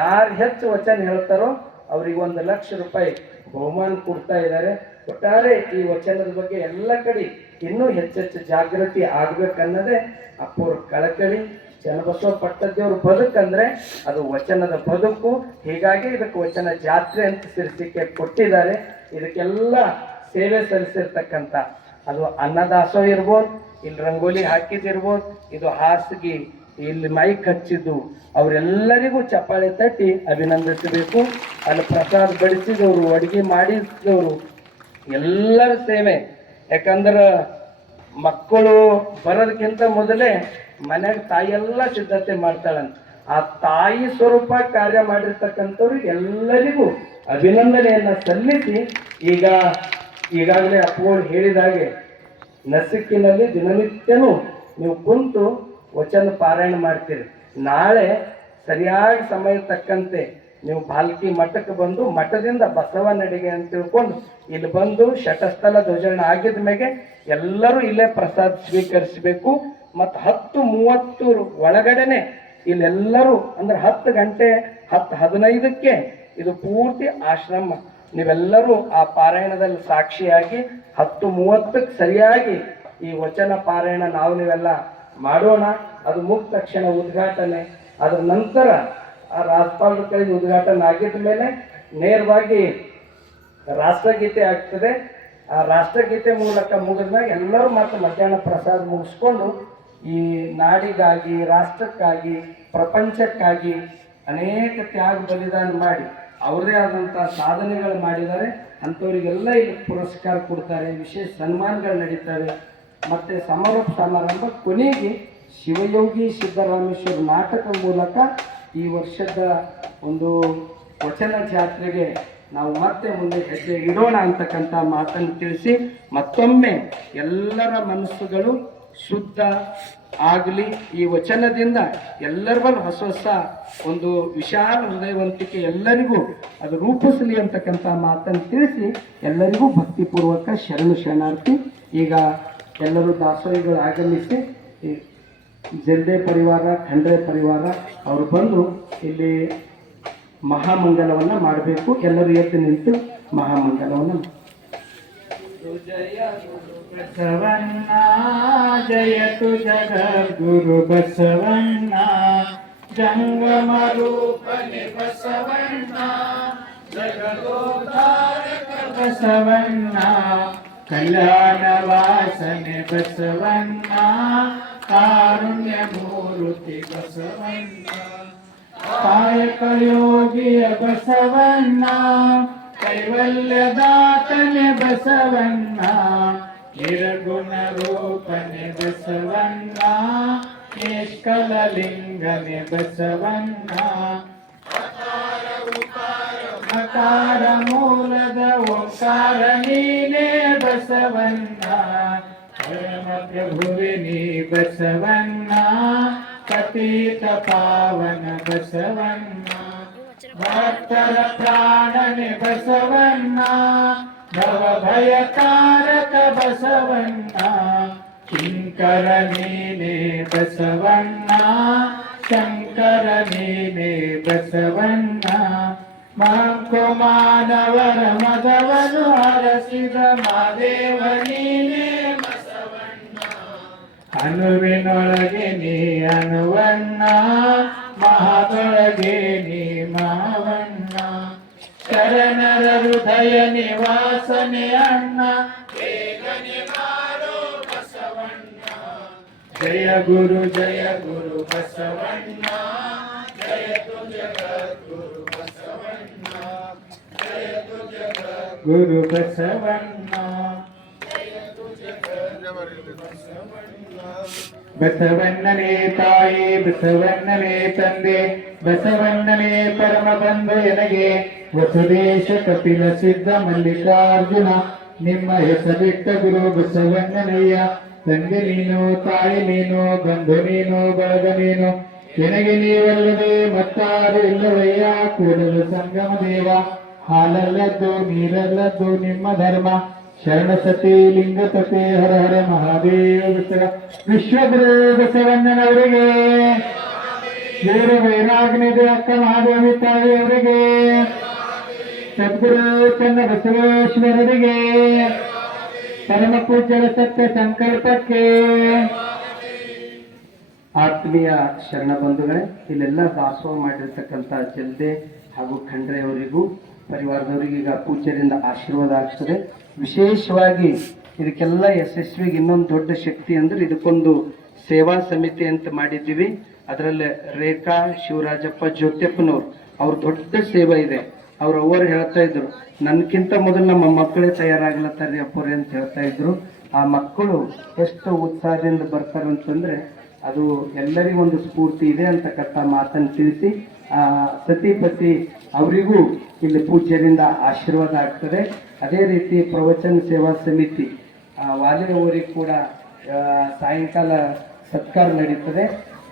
ಯಾರು ಹೆಚ್ಚು ವಚನ ಹೇಳ್ತಾರೋ ಅವ್ರಿಗೆ 1 ಲಕ್ಷ ರೂಪಾಯಿ ಬಹುಮಾನ ಕೊಡ್ತಾ ಇದ್ದಾರೆ. ಒಟ್ಟಾರೆ ಈ ವಚನದ ಬಗ್ಗೆ ಎಲ್ಲ ಕಡೆ ಇನ್ನೂ ಹೆಚ್ಚೆಚ್ಚು ಜಾಗೃತಿ ಆಗ್ಬೇಕನ್ನೋದೇ ಅಪ್ಪವ್ರ ಕಳಕಳಿ. ಚನ್ನಬಸವ ಪಟ್ಟದೇವ್ರ ಬದುಕಂದ್ರೆ ಅದು ವಚನದ ಬದುಕು. ಹೀಗಾಗಿ ಇದಕ್ಕೆ ವಚನ ಜಾತ್ರೆ ಅಂತ ಶೀರ್ಷಿಕೆ ಕೊಟ್ಟಿದ್ದಾರೆ. ಇದಕ್ಕೆಲ್ಲ ಸೇವೆ ಸಲ್ಲಿಸಿರ್ತಕ್ಕಂಥ ಅದು ಅನ್ನದಾಸೋಹ ಇರ್ಬೋದು, ಇಲ್ಲಿ ರಂಗೋಲಿ ಹಾಕಿದಿರ್ಬೋದು, ಇದು ಹಾಸಿಗೆ ಇಲ್ಲಿ ಮೈಕ್ ಹಚ್ಚಿದ್ದು, ಅವರೆಲ್ಲರಿಗೂ ಚಪ್ಪಾಳೆ ತಟ್ಟಿ ಅಭಿನಂದಿಸಬೇಕು. ಅಲ್ಲಿ ಪ್ರಸಾದ ಬಡಿಸಿದವರು, ಅಡುಗೆ ಮಾಡಿದವರು, ಎಲ್ಲರ ಸೇವೆ. ಯಾಕಂದ್ರೆ ಮಕ್ಕಳು ಬರೋದಕ್ಕಿಂತ ಮೊದಲೇ ಮನೆಗೆ ತಾಯಿಯೆಲ್ಲ ಸಿದ್ಧತೆ ಮಾಡ್ತಾಳಂತ. ಆ ತಾಯಿ ಸ್ವರೂಪ ಕಾರ್ಯ ಮಾಡಿರ್ತಕ್ಕಂಥವ್ರು ಎಲ್ಲರಿಗೂ ಅಭಿನಂದನೆಯನ್ನ ಸಲ್ಲಿಸಿ, ಈಗಾಗಲೇ ಅಪ್ಪಗಳು ಹೇಳಿದಾಗೆ ನಸಿಕಿನಲ್ಲಿ ದಿನನಿತ್ಯನೂ ನೀವು ಕುಂತು ವಚನ ಪಾರಾಯಣ ಮಾಡ್ತೀರಿ. ನಾಳೆ ಸರಿಯಾಗಿ ಸಮಯ ತಕ್ಕಂತೆ ನೀವು ಬಾಲ್ಕಿ ಮಠಕ್ಕೆ ಬಂದು ಮಠದಿಂದ ಬಸವ ನಡಿಗೆ ಅಂತ ತಿಳ್ಕೊಂಡು ಇಲ್ಲಿ ಬಂದು ಶಟಸ್ಥಲ ಧ್ವಜಾರೋಹಣ ಆಗಿದ ಮೇಲೆ ಎಲ್ಲರೂ ಇಲ್ಲೇ ಪ್ರಸಾದ ಸ್ವೀಕರಿಸಬೇಕು. ಮತ್ತು 10:30 ಒಳಗಡೆನೆ ಇಲ್ಲೆಲ್ಲರೂ ಅಂದ್ರೆ 10 ಗಂಟೆ 10:15ಕ್ಕೆ ಇದು ಪೂರ್ತಿ ಆಶ್ರಮ. ನೀವೆಲ್ಲರೂ ಆ ಪಾರಾಯಣದಲ್ಲಿ ಸಾಕ್ಷಿಯಾಗಿ 10:30ಕ್ಕೆ ಸರಿಯಾಗಿ ಈ ವಚನ ಪಾರಾಯಣ ನೀವೆಲ್ಲ ಮಾಡೋಣ. ಅದು ಮುಗಿದ ತಕ್ಷಣ ಉದ್ಘಾಟನೆ, ಅದರ ನಂತರ ಆ ರಾಜ್ಯಪಾಲರ ಕೈಲಿ ಉದ್ಘಾಟನೆ ಆಗಿದ ಮೇಲೆ ನೇರವಾಗಿ ರಾಷ್ಟ್ರಗೀತೆ ಆಗ್ತದೆ. ಆ ರಾಷ್ಟ್ರಗೀತೆ ಮೂಲಕ ಮುಗಿದ್ಮೇಲೆ ಎಲ್ಲರೂ ಮತ್ತೆ ಮಧ್ಯಾಹ್ನ ಪ್ರಸಾದ ಮುಗಿಸ್ಕೊಂಡು ಈ ನಾಡಿಗಾಗಿ, ರಾಷ್ಟ್ರಕ್ಕಾಗಿ, ಪ್ರಪಂಚಕ್ಕಾಗಿ ಅನೇಕ ತ್ಯಾಗ ಬಲಿದಾನ ಮಾಡಿ ಅವ್ರದೇ ಆದಂಥ ಸಾಧನೆಗಳು ಮಾಡಿದ್ದಾರೆ. ಅಂಥವರಿಗೆಲ್ಲ ಇಲ್ಲಿ ಪುರಸ್ಕಾರ ಕೊಡ್ತಾರೆ, ವಿಶೇಷ ಸನ್ಮಾನಗಳು ನಡೀತವೆ. ಮತ್ತು ಸಮಾರೋಪ ಸಮಾರಂಭ ಕೊನೆಗೆ ಶಿವಯೋಗಿ ಸಿದ್ದರಾಮೇಶ್ವರ ನಾಟಕ ಮೂಲಕ ಈ ವರ್ಷದ ಒಂದು ವಚನ ಜಾತ್ರೆಗೆ ನಾವು ಮತ್ತೆ ಮುಂದೆ ಹೆಜ್ಜೆ ಇಡೋಣ ಅಂತಕ್ಕಂಥ ಮಾತನ್ನು ತಿಳಿಸಿ, ಮತ್ತೊಮ್ಮೆ ಎಲ್ಲರ ಮನಸ್ಸುಗಳು ಶುದ್ಧ ಆಗಲಿ, ಈ ವಚನದಿಂದ ಎಲ್ಲರ ಬಳಿ ಹೊಸ ಹೊಸ ಒಂದು ವಿಶಾಲ ಹೃದಯವಂತಿಕೆ ಎಲ್ಲರಿಗೂ ಅದು ರೂಪಿಸಲಿ ಅಂತಕ್ಕಂಥ ಮಾತನ್ನು ತಿಳಿಸಿ ಎಲ್ಲರಿಗೂ ಭಕ್ತಿಪೂರ್ವಕ ಶರಣು ಶರಣಾರ್ಥಿ. ಈಗ ಎಲ್ಲರೂ ದಾಸೋಹಿಗಳು ಆಗಮಿಸಿ ಜಲ್ದೆ ಪರಿವಾರ, ಖಂಡ್ರೆ ಪರಿವಾರ ಅವರು ಬಂದು ಇಲ್ಲಿ ಮಹಾಮಂಗಲವನ್ನು ಮಾಡಬೇಕು. ಎಲ್ಲರೂ ಎದ್ದು ನಿಂತು ಮಹಾಮಂಗಲವನ್ನು ಜಯ ಗುರು ಬಸವಣ್ಣ, ಜಯತು ಜಗದ್ಗುರು ಬಸವಣ್ಣ, ಜಂಗಮ ರೂಪನೆ ಬಸವಣ್ಣ, ಜಗದೋದ್ಧಾರಕ ಬಸವಣ್ಣ, ಕಲ್ಯಾಣ ವಾಸನೆ ಬಸವಣ್ಣ, ಕಾರುಣ್ಯ ಮೂರ್ತಿ ಬಸವಣ್ಣ, ಕಾಯಕ ಯೋಗಿಯ ಬಸವಣ್ಣ, ಕೈವಲ್ಯದಾತನೆ ಬಸವಣ್ಣ, ನಿರ್ಗುಣ ರೂಪನೆ ಬಸವಣ್ಣ, ನಿಷ್ಕಲಲಿಂಗನೆ ಬಸವಣ್ಣ, ಅಕಾರ ಮೂಲದ ಓಂಕಾರ ನೀನೇ ಬಸವಣ್ಣ, ಪರಮ ಪ್ರಭುವೆ ನೀ ಬಸವಣ್ಣ, ಪತಿತ ಪಾವನ ಬಸವಣ್ಣ, ಭಕ್ತರ ಪ್ರಾಣನೆ ಬಸವಣ್ಣ, ಭವ ಭಯಕಾರಕ ಬಸವಣ್ಣ, ಕಿಂಕರ ನೀನೇ ಬಸವಣ್ಣ, ಶಂಕರ ನೀನೇ ಬಸವಣ್ಣ, ಮಂಕು ಮಾನವರ ಮದವನು ಹರಸಿದ ಮಾದೇವ ನೀನೇ ಬಸವಣ್ಣ, ಅನುವಿನೊಳಗೆ ನೀ ಅನುವಣ್ಣ, ಮಹಾದೊಳಗೆ ನೀ ಮಾವಣ್ಣ, ಶರಣರ ಹೃದಯ ನಿವಾಸನೆ ಅಣ್ಣ, ಬೇಗನೆ ಬಾರೋ ಬಸವಣ್ಣ, ಜಯ ಗುರು ಬಸವಣ್ಣ, ಜಯತು ಜಗದ್ಗುರು ಬಸವಣ್ಣ, ಜಯತು ಜಗದ್ಗುರು ಬಸವಣ್ಣ, ಜಯತು ಜಗದ್ಗುರು ಬಸವಣ್ಣ. ಬಸವಣ್ಣನೇ ತಾಯಿ, ಬಸವಣ್ಣನೇ ತಂದೆ, ಬಸವಣ್ಣನೇ ಪರಮ ಬಂಧು ಎನಗೆ, ವಸುದೇಶ ಕಪಿಲ ಸಿದ್ಧ ಮಲ್ಲಿಕಾರ್ಜುನ, ನಿಮ್ಮ ಹೆಸರಿಟ್ಟ ಗುರು ಬಸವಣ್ಣನಯ್ಯ, ತಂದೆ ನೀನು, ತಾಯಿ ನೀನು, ಬಂಧು ನೀನು, ಬಳಗ ನೀನು, ಎನಗೆ ನೀವಲ್ಲದೆ ಮತ್ತಾರು ಇಲ್ಲವಯ್ಯ, ಕೂಡಲು ಸಂಗಮ ದೇವ, ಹಾಲಲ್ಲದ್ದು ನೀರಲ್ಲದ್ದು ನಿಮ್ಮ ಧರ್ಮ, ಶರಣ ಸತಿ ಲಿಂಗಪತೆ ಹರ ಹರ ಮಹಾದೇವ ಬಸವ. ವಿಶ್ವಗುರು ಬಸವಣ್ಣನವರಿಗೆ, ಗುರು ವೈರಾಗ್ನಿದೆ ಅಕ್ಕ ಮಹಾದೇವಿ ತಾಯಿಯವರಿಗೆ, ಸದ್ಗುರು ಚನ್ನ ಬಸವೇಶ್ವರರಿಗೆ, ಪರಮ ಪೂಜ್ಯರ ಸತ್ಯ ಸಂಕಲ್ಪಕ್ಕೆ, ಆತ್ಮೀಯ ಶರಣ ಬಂಧುಗಳೇ, ಇಲ್ಲೆಲ್ಲ ದಾಸೋಹ ಮಾಡಿರ್ತಕ್ಕಂಥ ಜಲ್ದೆ ಹಾಗೂ ಖಂಡ್ರೆ ಅವರಿಗೂ ಪರಿವಾರದವರಿಗೆ ಈಗ ಪೂಜ್ಯರಿಂದ ಆಶೀರ್ವಾದ ಆಗ್ತದೆ. ವಿಶೇಷವಾಗಿ ಇದಕ್ಕೆಲ್ಲ ಯಶಸ್ವಿಗೆ ಇನ್ನೊಂದು ದೊಡ್ಡ ಶಕ್ತಿ ಅಂದ್ರೆ ಇದಕ್ಕೊಂದು ಸೇವಾ ಸಮಿತಿ ಅಂತ ಮಾಡಿದ್ದೀವಿ. ಅದರಲ್ಲಿ ರೇಖಾ ಶಿವರಾಜಪ್ಪ ಜ್ಯೋತ್ಯಪ್ಪನವ್ರು ಅವ್ರ ದೊಡ್ಡ ಸೇವೆ ಇದೆ. ಅವ್ರು ಹೇಳ್ತಾ ಇದ್ರು, ನನ್ಕಿಂತ ಮೊದಲು ನಮ್ಮ ಮಕ್ಕಳೇ ತಯಾರಾಗ್ಲತ್ತಾರ್ರಿ ಅಪ್ಪರೇ ಅಂತ ಹೇಳ್ತಾ ಇದ್ರು. ಆ ಮಕ್ಕಳು ಎಷ್ಟು ಉತ್ಸಾಹದಿಂದ ಬರ್ತಾರಂತಂದ್ರೆ ಅದು ಎಲ್ಲರಿಗೂ ಒಂದು ಸ್ಫೂರ್ತಿ ಇದೆ ಅಂತಕ್ಕಂಥ ಮಾತನ್ನು ತಿಳಿಸಿ ಸತಿಪತಿ ಅವರಿಗೂ ಇಲ್ಲಿ ಪೂಜ್ಯರಿಂದ ಆಶೀರ್ವಾದ ಆಗ್ತದೆ. ಅದೇ ರೀತಿ ಪ್ರವಚನ ಸೇವಾ ಸಮಿತಿ ವಾಲೆ ಅವರಿಗೆ ಕೂಡ ಸಾಯಂಕಾಲ ಸತ್ಕಾರ ನಡೀತದೆ.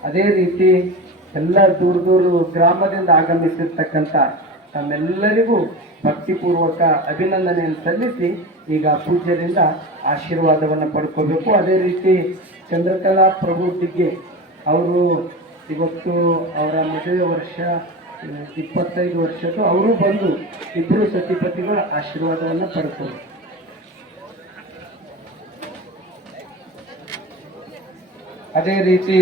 ಅದೇ ರೀತಿ ಎಲ್ಲ ದೂರ ದೂರ ಗ್ರಾಮದಿಂದ ಆಗಮಿಸಿರ್ತಕ್ಕಂಥ ತಮ್ಮೆಲ್ಲರಿಗೂ ಭಕ್ತಿಪೂರ್ವಕ ಅಭಿನಂದನೆಯನ್ನು ಸಲ್ಲಿಸಿ ಈಗ ಪೂಜ್ಯರಿಂದ ಆಶೀರ್ವಾದವನ್ನು ಪಡ್ಕೋಬೇಕು. ಅದೇ ರೀತಿ ಚಂದ್ರಕಲಾ ಪ್ರಭು ದಿಗ್ಗೆ ಅವರು ಇವತ್ತು ಅವರ ಮದುವೆ ವರ್ಷ 25 ವರ್ಷದ್ದು. ಅವರು ಬಂದು ಇಬ್ಬರು ಸತಿಪತಿಗಳ ಆಶೀರ್ವಾದವನ್ನು ಪಡ್ಕೋಬೇಕು. ಅದೇ ರೀತಿ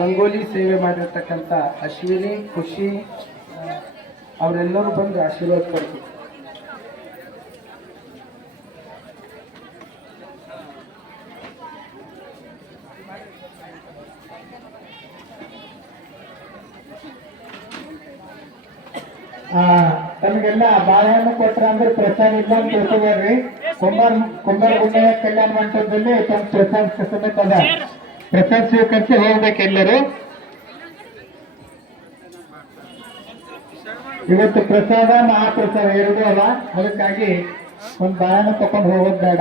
ರಂಗೋಲಿ ಸೇವೆ ಮಾಡಿರ್ತಕ್ಕಂಥ ಅಶ್ವಿನಿ, ಖುಷಿ ಅವರೆಲ್ಲರೂ ಬಂದು ಆಶೀರ್ವಾದ ಪಡ್ಬೇಕು. ತಮಗೆಲ್ಲ ಬಾಳೆಹಣ್ಣು ಕೊಟ್ರ ಅಂದ್ರೆ ಪ್ರಸಾದ ಇಲ್ಲ ಅಂತ ತಿಳ್ಕೊಬೇಡ್ರಿ. ಕುಂಬಾರ ಗುಂಡೆಯ ಕಲ್ಯಾಣ ಮಂಟಪದಲ್ಲಿ ತಮ್ಮ ಪ್ರಸಾದ ಸಮೇತ ಅದ. ಪ್ರಸಾದ ಸ್ವೀಕರಿಸಿ ಹೋಗ್ಬೇಕು ಎಲ್ಲರೂ. ಇವತ್ತು ಪ್ರಸಾದ ಮಹಾಪ್ರಸಾದ ಎರಡೂ ಅಲ್ಲ, ಅದಕ್ಕಾಗಿ ಒಂದು ಬಾಳೆಹಣ್ಣು ತಕೊಂಡು ಹೋಗೋದು ಬೇಡ.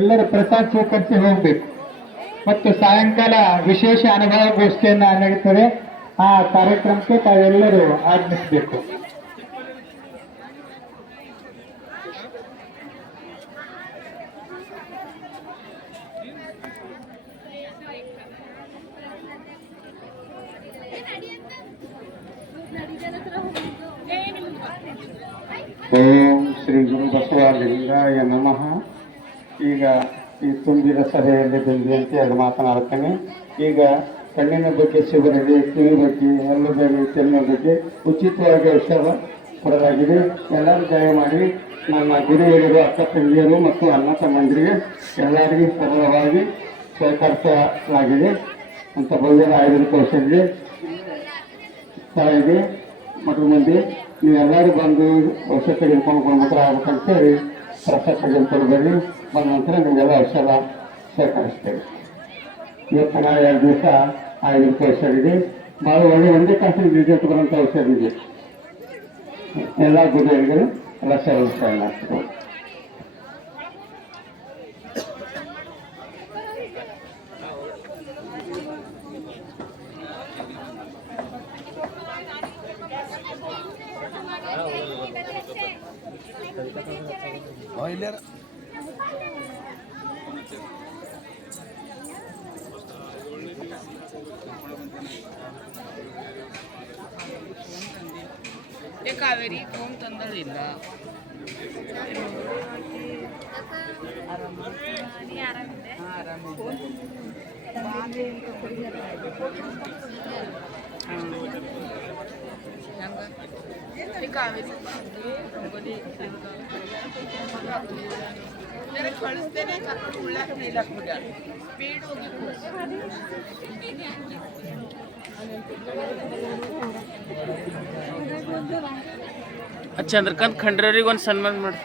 ಎಲ್ಲರೂ ಪ್ರಸಾದ ಸ್ವೀಕರಿಸಿ ಹೋಗ್ಬೇಕು. ಮತ್ತು ಸಾಯಂಕಾಲ ವಿಶೇಷ ಅನುಭವ ಗೋಷ್ಠಿಯನ್ನ ನಡೀತದೆ. ಆ ಕಾರ್ಯಕ್ರಮಕ್ಕೆ ತಾವೆಲ್ಲರೂ ಆಗಮಿಸಬೇಕು. ಓಂ ಶ್ರೀ ಗುರು ಬಸವಲಿಂಗಾಯ ನಮಃ. ಈಗ ಈ ತುಂಬಿದ ಸಭೆಯಲ್ಲಿ ಬಂದಿಯಂತೆ ಅದು ಮಾತನಾಡುತ್ತೇನೆ. ಈಗ ಕಣ್ಣಿನ ಬಗ್ಗೆ ಶಿಬಿರಗೆ, ಕಿವಿ ಬಗ್ಗೆ, ಹಲ್ಲು ಬಗ್ಗೆ, ಚೆನ್ನ ಬಗ್ಗೆ ಉಚಿತವಾಗಿ ಔಷಧ ಕೊಡಲಾಗಿದೆ. ಎಲ್ಲರೂ ದಯಮಾಡಿ ನಮ್ಮ ಗುರುಗಳಿರುವ ಅಕ್ಕ ತಂಗಿಯರು ಮತ್ತು ಅಣ್ಣ ತಮ್ಮಂದಿರಿಗೆ ಎಲ್ಲರಿಗೂ ಸರಳವಾಗಿ ಸಹಕರಿಸಲಾಗಿದೆ ಅಂತ ಬಂದಿರೋ ಆಯುರ್ವೇದಿಕ ಔಷಧಿ ಸ್ಥಳ ಇದೆ. ಮಕ್ಕಳು ಮಂದಿ ನೀವೆಲ್ಲರೂ ಬಂದು ಔಷಧ ತೆಗೆದುಕೊಂಡು ಮಾತ್ರ ಆಗ್ಬೇಕಂತೇಳಿ ಪ್ರಸಾದ ತೆಗೆದುಕೊಂಡು ಬರ್ರಿ. ಬಂದ ನಂತರ ನಿಮಗೆಲ್ಲ ಔಷಧ ಸಹಕರಿಸ್ತೇವೆ. ಇವತ್ತಿನ 2 ದಿವಸ ಆಯುರ್ವೇದಿಕ ಔಷಧ ಇದೆ. ಭಾಳ ಒಳ್ಳೆ ಒಂದೇ ತಾಸಿನ ರಿಸಲ್ಟ್ ಬರೋಂಥ ಔಷಧ ಇದೆ. ಎಲ್ಲ ಗುರುಗಳಿಗೂ ಎಲ್ಲ ಸೇವೆ ಮಾಡ್ತೀವಿ. ಕಾವೇರಿ ಫೋನ್ ತಂದಿಲ್ಲ. ಕಾವೇರಿ ಕಳಿಸ್ತೇನೆ ಕರ್ಕೊಂಡು ಉಳ್ಳಾಕ ನಿಲ್ಲಕ್ ಬಿಡ ಸ್ಪೀಡ್ ಹೋಗಿ ಚಂದ್ರಕಾಂತ್ ಖಂಡ್ರೆಯವ್ರಿಗೆ ಒಂದು ಸನ್ಮಾನ ಮಾಡಿ.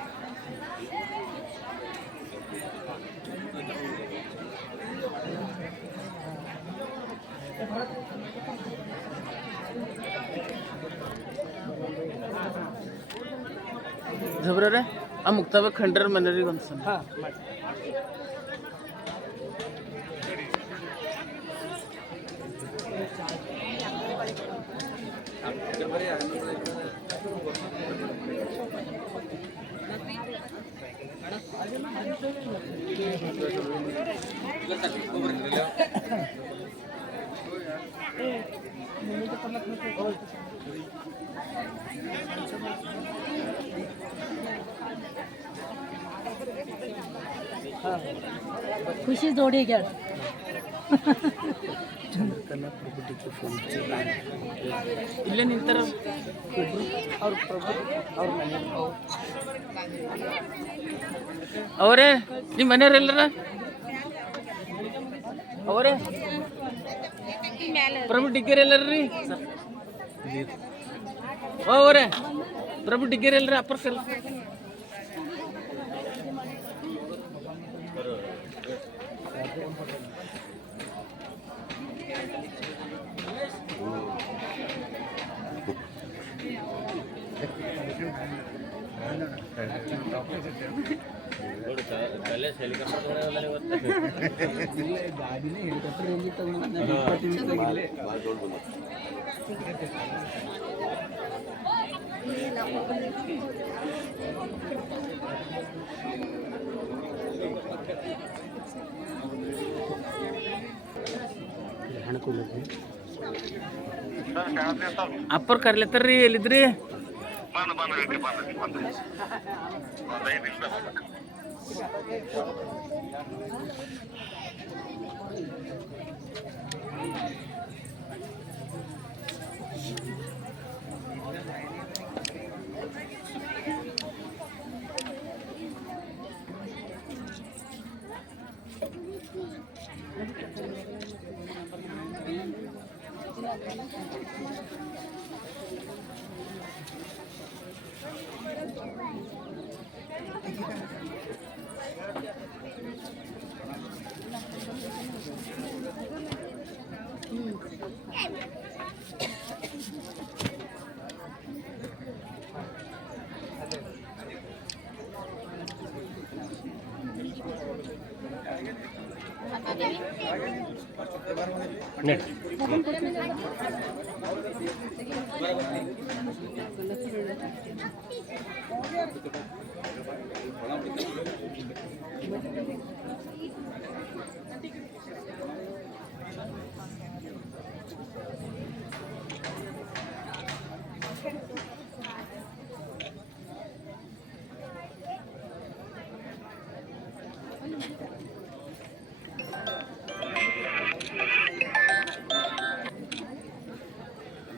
ಜಬ್ರವ್ರೆ ಆ ಮುಕ್ತಾಬ ಖಂಡ್ರೆ ಮನೆಯವ್ರಿಗೆ ಒಂದು ಸನ್ಮಾನ. खुशी जोडी घ्या ಇಲ್ಲೇ ನಿಂತಾರ ಅವ್ರ ಪ್ರಭು ಅವ್ರ ಮನೆ ಅವರೇ ನಿಮ್ಮ ಮನೆಯವರೆಲ್ಲರ ಅವರೇ ಪ್ರಭು ಡಿಗ್ಗೇರಿ ಎಲ್ಲರಿ ಅವರೇ ಪ್ರಭು ಡಿಗ್ಗೇರಿ ಎಲ್ಲರಿ ಅಪ್ಪರ್ ಸೆಲ್ ಗಾಡಿನೇ ಹೆಲಿಕಾಪ್ಟರ್ ಎಲ್ಲಿ ತಗೊಂಡು ಅಪ್ಪರ್ ಕರ್ಲತ್ತಾರ್ರಿ ಎಲ್ಲಿದ್ರಿ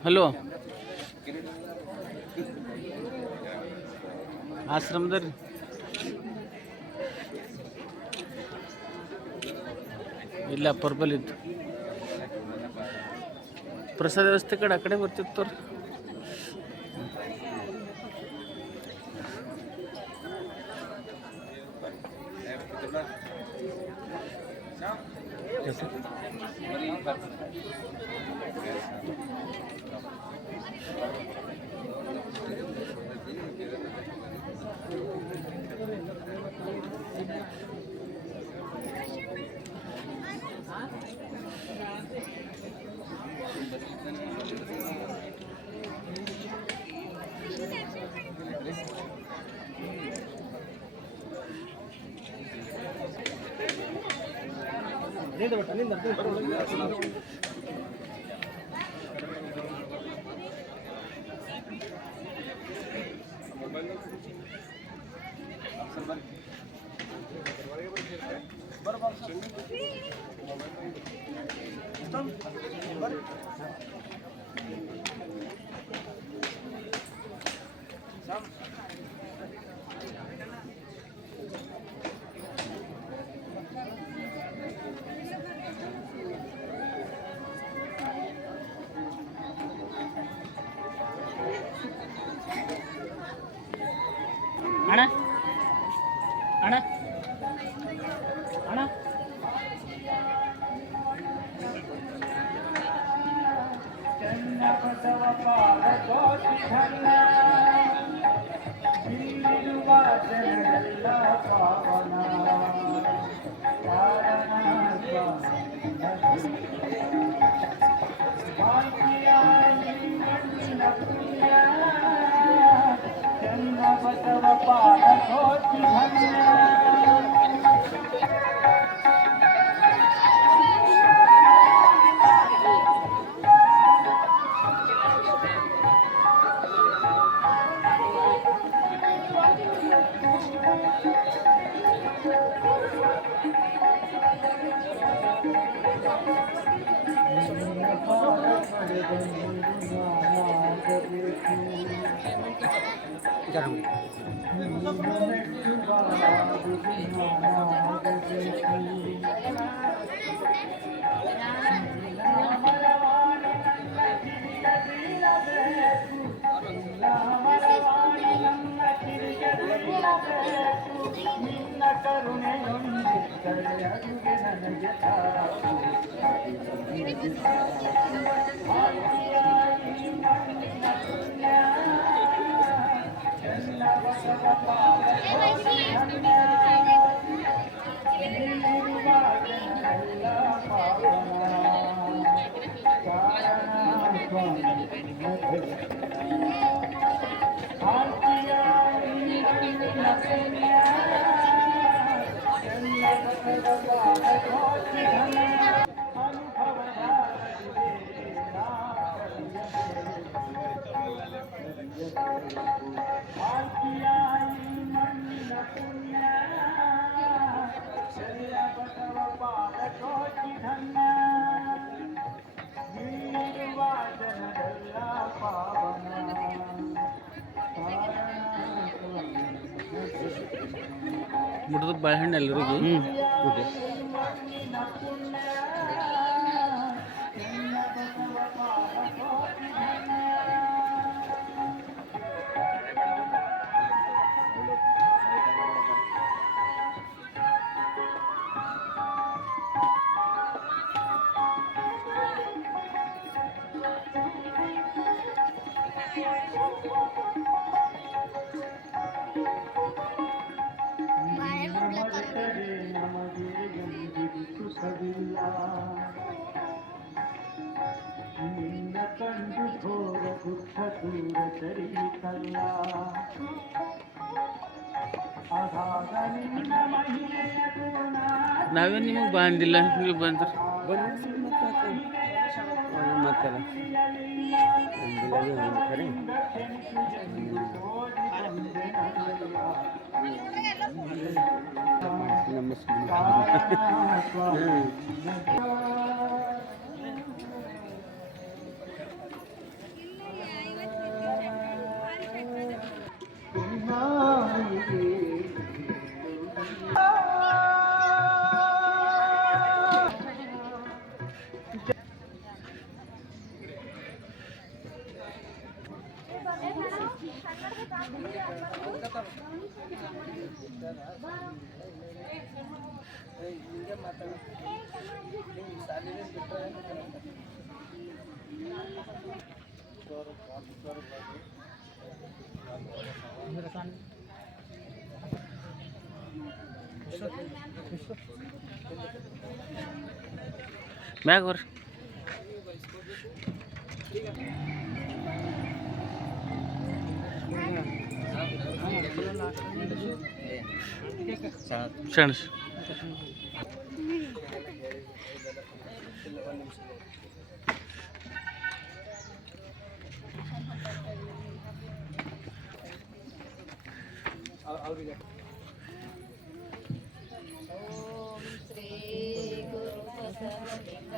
ಹಲೋ ಆಶ್ರಮದರಿ ಇಲ್ಲ ಪರ್ಬಲ್ ಇತ್ತು ಪ್ರಸಾದ ವ್ಯವಸ್ಥೆ ಕಡೆ ಆ ಕಡೆ ಬರ್ತಿತ್ತು ಅಣ್ಣ ಅಣ್ಣ ಅಣ್ಣ ಮುಟ್ಟದ ಬಾಳೆಹಣ್ಣು ಎಲ್ಲರಿಗೆ ನಾವೇನು ನಿಮಗೆ ಬಂದಿಲ್ಲ ನೀವು ಬಂದ್ರೆ ಮ್ಯಾಗ ಬರ್ರಿ ಸಣ್ಣ ಅವರಿಗೆ ಓಂ ಶ್ರೀ ಗುರು ಬಸವಲಿಂಗ